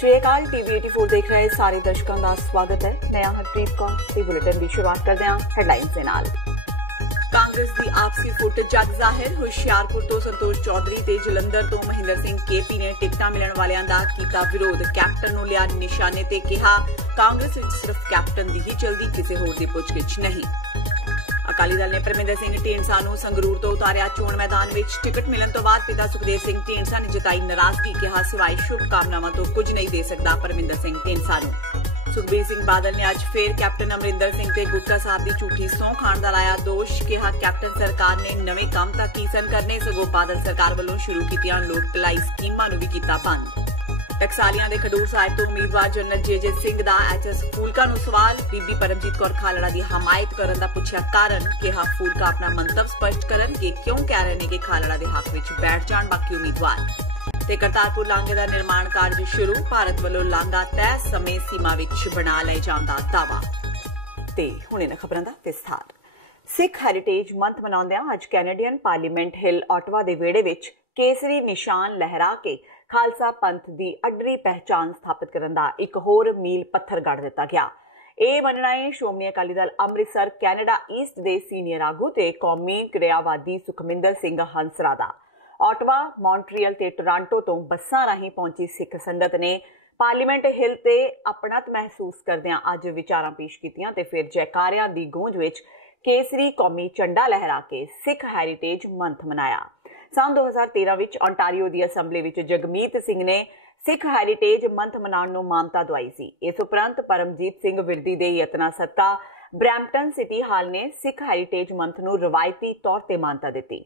श्री अकाल टीवी 84 देख रहे सारे दर्शकों का स्वागत है। मैं हरप्रीत कौर ते बुलेटिन की शुरुआत करते हैं हेडलाइंस दे नाल। कांग्रेस की आपसी फुट जग जाहिर। हुशियारपुर तो संतोष चौधरी ते जलंधर तो महिंदर सिंह केपी ने टिकटां मिलण वालियां दा कीता विरोध। कैप्टन नूं लिया निशाने ते कहा कांग्रेस विच सिर्फ कैप्टन दी ही चलदी, किसी होर दी पुछगिछ नहीं। अकाली दल ने परमिंदर सिंह ढींडसा नूं संगरूर तो उतारिया। चोण मैदान विच टिकट मिलण तो बाद पिता सुखदेव सिंह ढींडसा ने जताई नाराजगी, कहा सिवाय शुभकामनावां तो कुछ नहीं दे सकदा परमिंदर सिंह ढींडसा नूं। सुखबीर सिंह बादल ने अज फिर कैप्टन अमरिंदर सिंह ते गुटका साहब की झूठी सौं खाण दा लाया दोष, कहा कैप्टन सरकार ने नवे काम तां की सन करने, सगों बादल सरकार वालों शुरू कीतियां लोक भलाई स्कीमां नूं भी कीता बंद। टकसालियां दे खडूर साहिब तो उम्मीदवार जनरल जे सिंह दा एचएस फूलका नूं सवाल। बीबी परमजीत कौर खालड़ा की हमायत करन दा पुछया कारण, कहा फूलका अपना मंतव स्पष्ट करन कि क्यों कह रहे हैं कि खालड़ा दे हक विच बैठ जाण बाकी उम्मीदवार। ते करतारपुर लांघे दा निर्माण कार्य शुरू। भारत वालों लांघा तय समय सीमा विच बना लए जाण दा दावा। ते हुणे ने खबरां दा विस्तार। सिख हैरीटेज मंथ मनाउंदिआं अज कैनेडियन पार्लीमेंट हिल ऑटवा दे वेड़े विच केसरी निशान लहरा के खालसा पंथ की अडरी पहचान स्थापित करने का एक होर मील पत्थर गढ़ दिता गया। यह मनना है श्रोमणी अकाली दल अमृतसर कैनेडा ईस्ट के सीनियर आगू ते कौमी क्रियावादी सुखमिंदर सिंह हंसरा दा। ऑटवा, मॉन्ट्रियल ते टोरंटो तो बसां राहीं पहुंची सिख संगत ने पार्लीमेंट हिल ते अपनत महसूस करदिआं अज विचारां पेश कीतियां ते फिर जयकारियां दी गूंज विच केसरी कौमी झंडा लहरा के सिख हैरीटेज मंथ मनाया। सन 2013 विच ओंटारियो दी असैम्बली विच जगमीत सिंह ने सिख हैरीटेज मंथ मनाउण नूं मानता दवाई सी। इस उपरंत परमजीत सिंह विरदी दे यत्नां सदका ब्रैम्पटन सिटी हाल ने सिख हैरीटेज मंथ नूं रवायती तौर ते मानता दित्ती।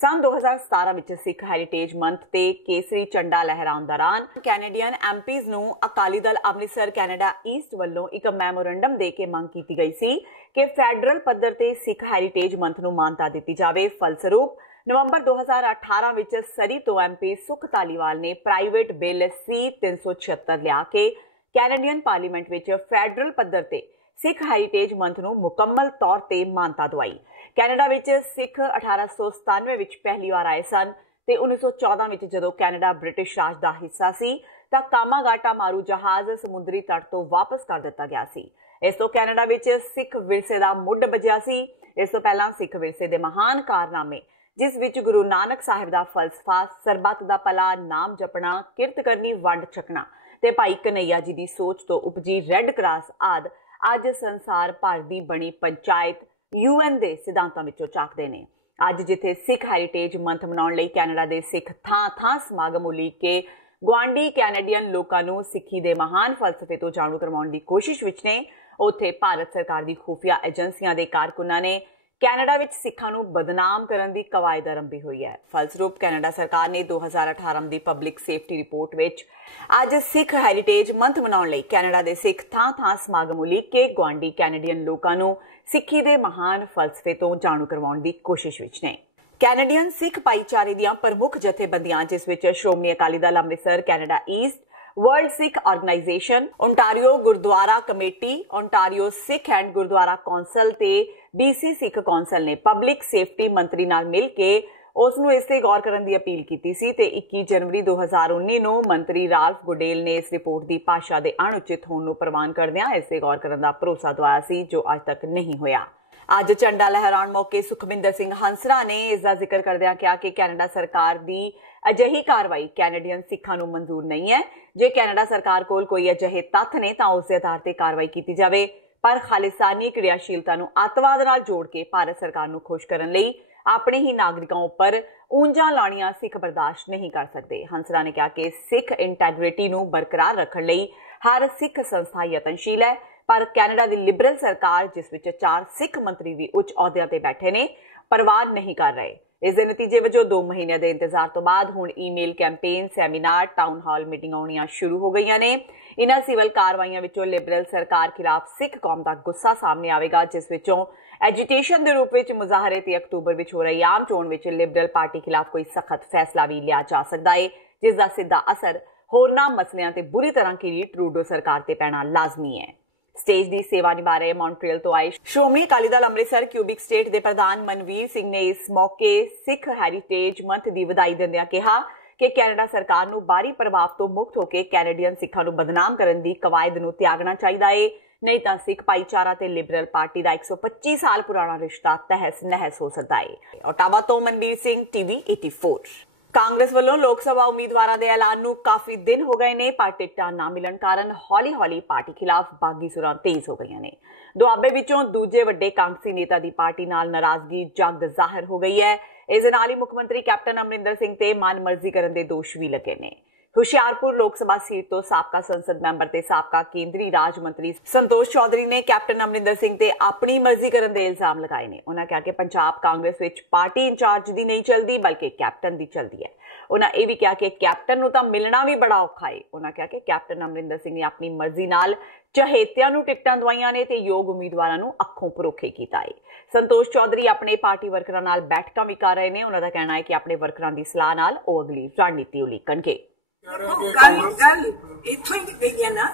सन 2017 विच सिख हैरीटेज मंथ ते केसरी झंडा लहराउण दौरान कैनेडियन एमपीज़ नूं अकाली दल अमृतसर कैनेडा ईस्ट वल्लों एक मैमोरेंडम दे के मंग कीती गई सी कि फैडरल पद्धर ते सिख हैरीटेज मंथ नूं मानता दित्ती जावे। फलस्वरूप नवंबर 2018 विच सरी तो एमपी सुख धालीवाल ने प्राइवेट बिल C-376 लिया के कैनेडियन पार्लीमेंट विच फैडरल पद्धर ते सिख हैरीटेज मंथ नूं मुकम्मल तौर ते मानता दवाई। कैनेडा विच सिख 1897 विच पहली बार आए सन ते 1914 विच जदों कैनेडा ब्रिटिश राज दा हिस्सा सी तां कामागाटा मारू जहाज समुद्री तट तो वापस कर दिता गया सी। इस तो कैनेडा विच सिख विरसे दा मुੱਢ बजिया सी। इस तो पहलां सिख विरसे दे महान कारनामे जिस विच गुरु नानक साहिब दा फलसफा, सरबत दा भला, नाम जपना, किरत करनी, वंड छकना ते भाई कन्हैया जी दी सोच तो उपजी रैड क्रॉस आदि अज संसार भर दी बनी पंचायत UN दे सिद्धांतां विचों झाकदे ने। अज जिथे सिख हैरीटेज मंथ मनाउण लई कैनेडा दे सिख थां समागम उलीक के गुआंढी कैनेडियन लोकां नूं सिੱਖੀ दे महान फलसफे तो जाणू करवाउण दी कोशिश विच ने, उत्थे भारत सरकार दी खुफिया एजेंसियां दे कारकुनां ने कैनेडा विच सिखां नूं बदनाम करन दी कवायद आरंभी हुई है। फलस्वरूप कैनेडा सरकार ने 2018 दी पब्लिक सेफ्टी रिपोर्ट विच अज सिख हैरीटेज मंथ मनाउण लई कैनेडा दे सिख थां समागम उलीक के गुआंढी कैनेडियन लोकां नूं सिੱਖੀ दे महान फलसफे तो जाणू करवाउण दी कोशिश विच ने। कैनेडियन सिख भाईचारे दीआं प्रमुख जथेबंदियां जिस विच Shiromani Akali Dal Amritsar Canada East, World Sikh Organization, Ontario Gurdwara Committee, Ontario Sikh and Gurdwara Council ते BC सिख कौंसल ने पब्लिक सेफ्टी मंत्री नाल मिल के उस नूं इस ते गौर करन दी अपील कीती सी ते 21 जनवरी 2019 नूं मंत्री राल्फ गुडेल ने इस रिपोर्ट दी भाषा दे अणउचित होण नूं प्रवान करदिआं इस ते गौर करन दा भरोसा दवाया सी, जो अज तक नहीं होया। अज झंडा लहराउण मौके सुखमिंदर सिंह हंसरा ने इसका जिक्र करदिआं कहा कि कैनेडा सरकार की अजिही कार्रवाई कैनेडियन सिखां नूं मंजूर नहीं है। जे कैनेडा सरकार कोल कोई अजिहे तत्थ ने तां उस दे आधार ते कार्रवाई कीती जावे, पर खालिस्तानी क्रियाशीलता नूं अतवाद नाल जोड़ के भारत सरकार नूं खुश करन लई अपने ही नागरिकों उपर ऊंजां लाणियां सिख बर्दाश्त नहीं कर सकते। हंसरा ने कहा कि सिख इंटैग्रिटी नूं बरकरार रखण लई हर सिख संस्था यतनशील है, पर कैनेडा की लिबरल सरकार जिस विच 4 सिख मंत्री भी उच्च अहुदिਆਂ ते बैठे ने परवाह नहीं कर रहे। इस दे नतीजे वजों 2 महीने के इंतजार तो बाद हुण email campaign, seminar, town hall meeting आउणियां शुरू हो गई ने। इन्हां सिविल कार्रवाइयां विचों लिबरल सरकार खिलाफ सिख कौम का गुस्सा सामने आवेगा, जिस विचों एजुटेशन के रूप में मुजाहरे ते अक्तूबर में हो रही आम चोण विच लिबरल पार्टी खिलाफ कोई सख्त फैसला भी लिया जा सकता है, जिसका सीधा असर होरनां मसलियां ते बुरी तरह की ट्रूडो सरकार ते पैना लाजमी है। स्टेज की सेवा निभा रहे मॉन्ट्रियल तो आए श्रोमणी अकाली दल अमृतसर क्यूबिक स्टेट के प्रधान मनवीर सिंह ने इस मौके सिख हैरीटेज मंथ की बधाई दिंदिआं कहा ਕਿ ਕੈਨੇਡਾ ਸਰਕਾਰ ਨੂੰ ਬਾਹਰੀ ਪ੍ਰਭਾਵ ਤੋਂ ਮੁਕਤ ਹੋ ਕੇ ਕੈਨੇਡੀਅਨ ਸਿੱਖਾਂ ਨੂੰ ਬਦਨਾਮ ਕਰਨ ਦੀ ਕਵਾਇਦ ਨੂੰ ਤਿਆਗਣਾ ਚਾਹੀਦਾ ਹੈ, नहीं तो सिख भाईचारा ते लिबरल पार्टी का 125 साल पुराना रिश्ता तहस नहस हो सकता है। ओटावा तो मनबीर सिंह, TV 84। कांग्रेस वालों लोक सभा उम्मीदवारों के ऐलान नूं काफी दिन हो गए ने, पर टिकटां ना मिलन कारण हौली हौली पार्टी खिलाफ बागी सुरां तेज हो गई ने। दुआबे विचों दूजे वड्डे कांग्रेसी नेता की पार्टी नाल नाराजगी जग जाहिर हो गई है। इस नाल ही मुख्यमंत्री कैप्टन अमरिंदर सिंह ते मन मर्जी करन दे दोष भी लगे ने। हुशियारपुर लोक सभा सीट तो साबका संसद मैंबर ते साबका केंद्रीय राज मंत्री संतोष चौधरी ने कैप्टन अमरिंदर सिंह ते अपनी मर्जी करन दे इल्जाम लगाए ने। उन्होंने कहा कि पंजाब कांग्रेस विच पार्टी इंचार्ज दी नहीं चलती बल्कि कैप्टन दी चलती है। उन्होंने यह भी कहा कि कैप्टन नूं तां मिलना भी बड़ा औखा है। उन्होंने कहा कि कैप्टन अमरिंदर सिंह ने अपनी मर्जी नाल चहेतियां नूं टिकटां दवाईयां ने ते योग उम्मीदवारां नूं अखों परोखे कीता है। संतोष चौधरी अपने पार्टी वर्करां नाल बैठकां भी कर रहे हैं। उन्हों दा कहना है कि अपने वर्करां दी सलाह नाल ओह अगली रणनीति उलीकणगे। गल इत्थों ही गई है ना,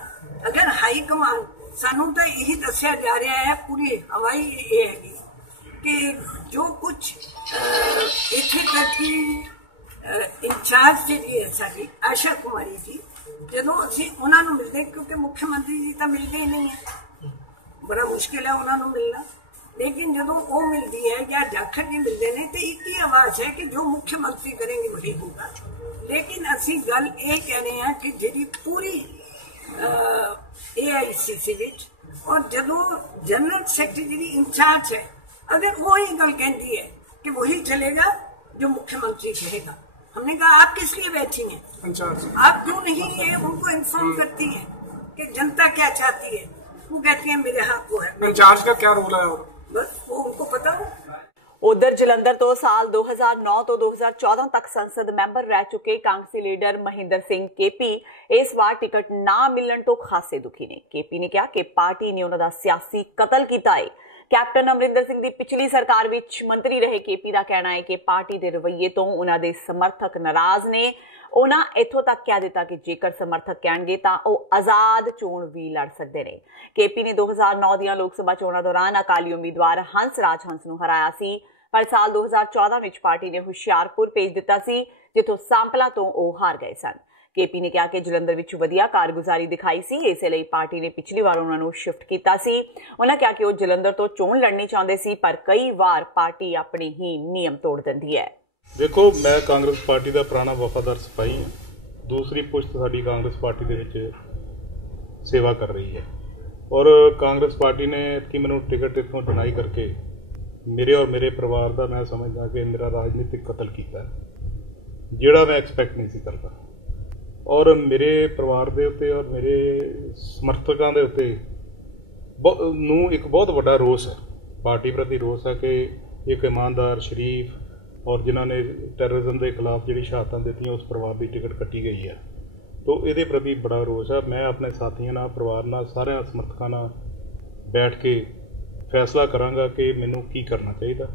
अगर हाई कमान सानू तो यही दसिया जा रहा है, पूरी हवाई ये है कि जो कुछ इत्थे तक की इंचार्ज जी है साडी आशा कुमारी जी, जो असी उन्होंने मिलते, क्योंकि मुख्यमंत्री जी तो मिलते ही नहीं है, बड़ा मुश्किल है उन्होंने मिलना, लेकिन जो वो मिलती है या जाखड़ जी मिलते हैं तो एक ही आवाज है कि जो मुख्यमंत्री करेंगे वही होगा। लेकिन असी गल ये कह रहे हैं कि जी पूरी AICC और जो जनरल सेक्रेटरी जी इंचार्ज है, अगर वो ही गल कहती है कि वही चलेगा जो मुख्यमंत्री कहेगा, हमने कहा आप किस लिए बैठी हैं इंचार्ज, आप क्यों नहीं ये उनको इन्फॉर्म करती है कि जनता क्या चाहती है। वो कहती है मेरे हाथ वो है, इंचार्ज का क्या रोल है, बस वो उनको पता हो। उधर जलंधर तो साल 2009 तो 2014 तक संसद मैंबर रह चुके कांग्रेसी लीडर महेंद्र सिंह केपी इस बार टिकट ना मिलने तो खासे दुखी ने। केपी ने कहा कि पार्टी ने उन्होंने सियासी कतल किया है। कैप्टन अमरिंदर सिंह की पिछली सरकार विच मंत्री रहे केपी का कहना है कि पार्टी के रवैये तो उन्होंने समर्थक नाराज ने। उन्होंने इत्थों तक कह दिता कि जेकर समर्थक कहेंगे तो वह आजाद चोण भी लड़ सकते हैं। केपी ने 2009 दी लोक सभा चोणों दौरान अकाली उम्मीदवार हंसराज हंस नूं हराया सी, पर साल 2014 विच पार्टी ने हुशियारपुर भेज दिता सी, जिथों सांपला तो वह हार गए सन। केपी ने कहा कि जलंधर विच वधिया कारगुजारी दिखाई सी, इसलिए पार्टी ने पिछली बार उन्हां नूं शिफ्ट कीता सी। उन्होंने कहा कि वह जलंधर तो चोण लड़नी चाहते सी, पर कई बार पार्टी अपने ही नियम तोड़ दिंदी है। देखो, मैं कांग्रेस पार्टी का पुराना वफादार सिपाही हाँ। दूसरी पुश्त साडी कांग्रेस पार्टी दे विच सेवा कर रही है और कांग्रेस पार्टी ने कि मैनूं टिकट इत्थों डिनाई करके मेरे और मेरे परिवार का मैं समझदा कि मेरा राजनीतिक कतल किया जिहड़ा मैं एक्सपैक्ट नहीं सी करता। और मेरे परिवार के उत्ते और मेरे समर्थकों के उत्ते नूं एक बहुत बड़ा रोस है, पार्टी प्रति रोस है कि एक ईमानदार शरीफ और जिन्होंने टैररिज्म के खिलाफ जी शहादतां दित्तियां उस परिवार की टिकट कट्टी गई है, तो ये प्रति बड़ा रोस है। मैं अपने साथियों नाल, परिवार नाल, सारे समर्थकों नाल बैठ के फैसला करांगा कि मैनू की करना चाहिए,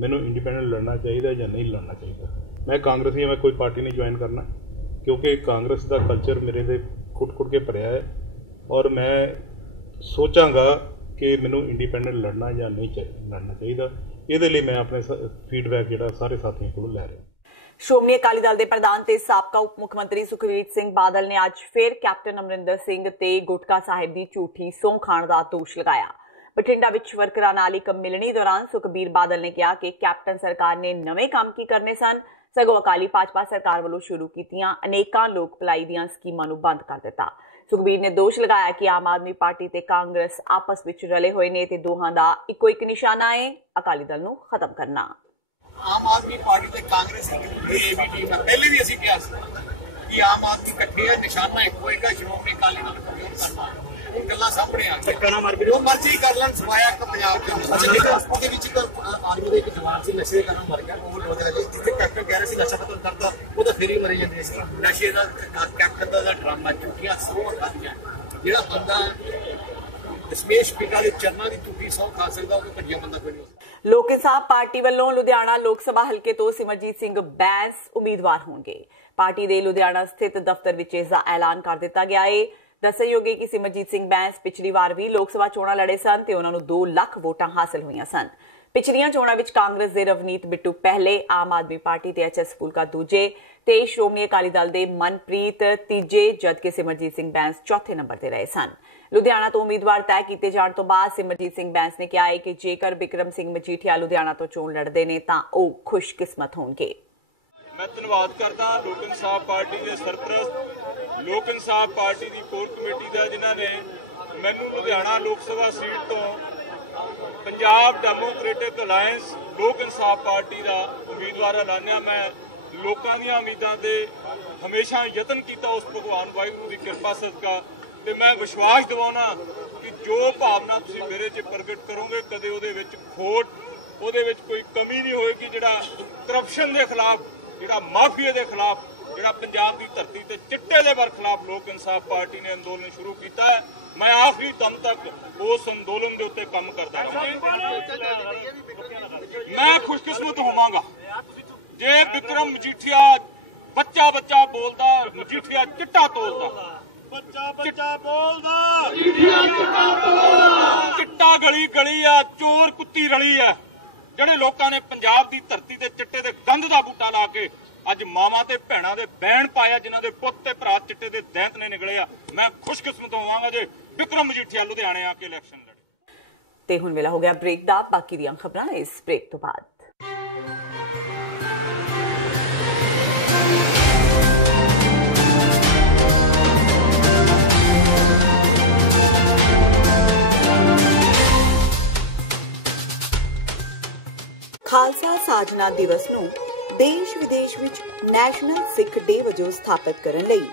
मैनू इंडिपेंडेंट लड़ना चाहिए या नहीं लड़ना चाहिए। मैं कांग्रेसी, मैं कोई पार्टी नहीं ज्वाइन करना, क्योंकि कांग्रेस का कल्चर मेरे दे कुट कुट के भरिया है और मैं सोचांगा कि मैनू इंडिपेंडेंट लड़ना या नहीं लड़ना चाहिए। ਇਹਦੇ ਲਈ मैं अपने फीडबैक ਜਿਹੜਾ ਸਾਰੇ ਸਾਥੀਆਂ ਕੋਲੋਂ ਲੈ ਰਿਹਾ। ਸ਼੍ਰੋਮਣੀ ਅਕਾਲੀ ਦਲ ਦੇ ਪ੍ਰਧਾਨ ਤੇ ਸਾਬਕਾ ਉਪ ਮੁੱਖ ਮੰਤਰੀ ਸੁਖਬੀਰ ਸਿੰਘ ਬਾਦਲ ਨੇ ਅੱਜ ਫਿਰ ਕੈਪਟਨ ਅਮਰਿੰਦਰ ਸਿੰਘ ਤੇ ਗੁਟਕਾ ਸਾਹਿਬ ਦੀ ਝੂਠੀ ਸਹੁੰ ਖਾਣ ਦਾ ਦੋਸ਼ ਲਗਾਇਆ। ਬਠਿੰਡਾ ਵਿੱਚ ਵਰਕਰਾਂ ਨਾਲ ਇੱਕ ਮਿਲਣੀ ਦੌਰਾਨ ਸੁਖਬੀਰ ਬਾਦਲ ਨੇ ਕਿਹਾ ਕਿ ਕੈਪਟਨ ਸਰਕਾਰ ਨੇ ਨਵੇਂ ਕੰਮ ਕੀ ਕਰਨੇ ਸਨ, ਸਗੋਂ ਅਕਾਲੀ ਭਾਜਪਾ ਸਰਕਾਰ ਵੱਲੋਂ ਸ਼ੁਰੂ ਕੀਤੀਆਂ ਅਨੇਕਾਂ ਲੋਕ ਭਲਾਈ ਦੀਆਂ ਸਕੀਮਾਂ ਨੂੰ ਬੰਦ ਕਰ ਦਿੱਤਾ। ਸੁਖਬੀਰ ਨੇ ਦੋਸ਼ ਲਗਾਇਆ ਕਿ ਆਮ ਆਦਮੀ ਪਾਰਟੀ ਤੇ ਕਾਂਗਰਸ ਆਪਸ ਵਿੱਚ ਰਲੇ ਹੋਏ ਨੇ ਤੇ ਦੋਹਾਂ ਦਾ ਇੱਕੋ ਇੱਕ ਨਿਸ਼ਾਨਾ ਹੈ ਅਕਾਲੀ ਦਲ ਨੂੰ ਖਤਮ ਕਰਨਾ। ਆਮ ਆਦਮੀ ਪਾਰਟੀ ਤੇ ਕਾਂਗਰਸ ਦੀ ਟੀਮ ਹੈ। ਪਹਿਲੇ ਵੀ ਅਸੀਂ ਕਿਹਾ ਸੀ ਕਿ ਆਮ ਆਦਮੀ ਇਕੱਠੇ ਹੈ, ਨਿਸ਼ਾਨਾ ਇੱਕੋ ਹੈਗਾ, ਸ਼੍ਰੋਮਣੀ ਅਕਾਲੀ ਦਲ ਨੂੰ ਕਮਜ਼ੋਰ ਕਰਨਾ। ਉਹ ਗੱਲਾਂ ਸਾਹਮਣੇ ਆ ਗਈਆਂ, ਜੋ ਮਰਜ਼ੀ ਕਰ ਲੈਣ, ਸਵਾਇਆ ਇੱਕ ਪੰਜਾਬ ਦੇ ਉਹਦੇ ਵਿੱਚ ਇੱਕ ਆਰਮੀ ਦਾ ਇੱਕ ਜਵਾਨ ਸੀ, ਨਸ਼ੇ ਕਰਨ ਮਰ ਗਿਆ। ਉਹ ਲੋਕ ਜਿੱਥੇ ਕੈਪਟਨ ਕਹਿ ਰਹੇ ਸੀ ਨਸ਼ਾ ਖਤਮ ਕਰਦਾ, ਉਹ ਤਾਂ ਫਿਰ ਹੀ ਮਰੇ ਜਾਂਦੇ ਸੀ। ਨਸ਼ੇ ਦਾ ਕੈਪਟਨ ਦਾ ਡਰਾਮਾ ਝੂਠੀਆਂ ਸਹੁੰ ਖਾਦੀਆਂ। ਜਿਹੜਾ ਬੰਦਾ ਦਸ਼ਮੇਸ਼ ਪਿਤਾ ਦੇ ਚਰਨਾਂ ਦੀ ਝੂਠੀ ਸਹੁੰ ਖਾ ਸਕਦਾ, ਉਹ ਭੱਜਿਆ ਬੰਦਾ ਕੋਈ ਨਹੀਂ। ਲੋਕ ਇਨਸਾਫ ਪਾਰਟੀ ਵੱਲੋਂ ਲੁਧਿਆਣਾ ਲੋਕ ਸਭਾ ਹਲਕੇ ਤੋਂ ਸਿਮਰਜੀਤ ਸਿੰਘ ਬੈਂਸ ਉਮੀਦਵਾਰ ਹੋਣਗੇ। ਪਾਰਟੀ ਦੇ ਲੁਧਿਆਣਾ ਸਥਿਤ ਦਫ਼ਤਰ ਵਿੱਚ ਇਸ ਦਾ ਐਲਾਨ ਕਰ ਦਿੱਤਾ ਗਿਆ ਹੈ। ਦੱਸਣਯੋਗ ਹੈ ਕਿ ਸਿਮਰਜੀਤ ਸਿੰਘ ਬੈਂਸ ਪਿਛਲੀ ਵਾਰ ਵੀ ਲੋਕ ਸਭਾ ਚੋਣਾਂ ਲੜੇ ਸਨ ਤੇ ਉਹਨਾਂ ਨੂੰ 2 ਲੱਖ ਵੋਟਾਂ ਹਾਸਲ ਹੋਈਆਂ ਸਨ। ਪਿਛਲੀਆਂ ਚੋਣਾਂ ਵਿੱਚ ਕਾਂਗਰਸ ਦੇ ਰਵਨੀਤ ਬਿੱਟੂ ਪਹਿਲੇ, ਆਮ ਆਦਮੀ ਪਾਰਟੀ ਤੇ ਐਚਐਸ ਫੂਲਕਾ ਦੂਜੇ ਤੇ ਸ਼੍ਰੋਮਣੀ ਅਕਾਲੀ ਦਲ ਦੇ ਮਨਪ੍ਰੀਤ ਤੀਜੇ, ਜਦਕਿ ਸਿਮਰਜੀਤ ਸਿੰਘ ਬੈਂਸ ਚੌਥੇ ਨੰਬਰ ਤੇ ਰਹੇ ਸਨ। ਲੁਧਿਆਣਾ ਤੋਂ ਉਮੀਦਵਾਰ ਤੈਅ ਕੀਤੇ ਜਾਣ ਤੋਂ ਬਾਅਦ ਸਿਮਰਜੀਤ ਸਿੰਘ ਬੈਂਸ ਨੇ ਕਿਹਾ ਹੈ ਕਿ ਜੇਕਰ ਬਿਕਰਮ ਸਿੰਘ ਮਜੀਠੀਆ ਲੁਧਿਆਣਾ ਤੋਂ ਚੋਣ ਲੜਦੇ ਨੇ ਤਾਂ ਉਹ ਖੁਸ਼ਕਿਸਮਤ ਹੋਣਗੇ। मैं धन्यवाद करता लोक इंसाफ पार्टी के सरपरस्त, लोक इंसाफ पार्टी की कोर कमेटी का, जिन्होंने मैनू लुधियाना लोक सभा सीट तो पंजाब डेमोक्रेटिक अलायंस लोक इंसाफ पार्टी का उम्मीदवार ऐलानिया। मैं लोगों दी उम्मीदों से हमेशा यतन किया, उस भगवान वाहिगुरू की कृपा सदका, ते मैं विश्वास दिवाना कि जो भावना तुसीं मेरे च प्रगट करोगे कदे उहदे विच खोट, उहदे विच कोई कमी नहीं होएगी। जिहड़ा करप्शन के खिलाफ, जिहड़ा माफिया के खिलाफ, जिहड़ा पंजाब की धरती ते चिट्टे दे खिलाफ लोक इंसाफ पार्टी ने अंदोलन शुरू किया है, मैं आखिरी दम तक उस अंदोलन के उत्ते काम करता रहांगा। मैं खुशकिस्मत होवांगा जे बिक्रम मजीठिया बच्चा बच्चा बोलदा, मजीठिया चिट्टा तोलदा, चिट्टा गली गली है, चोर कुत्ती रली है। ਜਿਹੜੇ ਲੋਕਾਂ ਨੇ ਪੰਜਾਬ ਦੀ ਧਰਤੀ ਤੇ ਚਿੱਟੇ ਦੇ ਗੰਧ ਦਾ ਬੂਟਾ ਲਾ ਕੇ ਅੱਜ ਮਾਵਾਂ ਤੇ ਭੈਣਾਂ ਦੇ ਬਹਿਣ ਪਾਇਆ, ਜਿਨ੍ਹਾਂ ਦੇ ਪੁੱਤ ਤੇ ਭਰਾ ਚਿੱਟੇ ਦੇ ਦੈਂਤ ਨੇ ਨਿਕਲੇ ਆ, ਮੈਂ ਖੁਸ਼ਕਿਸਮਤ ਹੋਵਾਂਗਾ ਜੇ ਬਿਕਰਮ ਮਜੀਠੀਆ ਲੁਧਿਆਣੇ ਆ ਕੇ ਇਲੈਕਸ਼ਨ ਲੜੇ। ਤੇ ਹੁਣ ਵੇਲਾ ਹੋ ਗਿਆ ਬ੍ਰੇਕ ਦਾ। ਬਾਕੀ ਦੀਆਂ ਖਬਰਾਂ ਇਸ ਬ੍ਰੇਕ ਤੋਂ ਬਾਅਦ। ਖਾਲਸਾ ਸਾਜਨਾ ਦਿਵਸ ਨੂੰ ਦੇਸ਼-ਵਿਦੇਸ਼ ਵਿੱਚ ਨੈਸ਼ਨਲ ਸਿੱਖ ਡੇ ਵਜੋਂ ਸਥਾਪਿਤ ਕਰਨ ਲਈ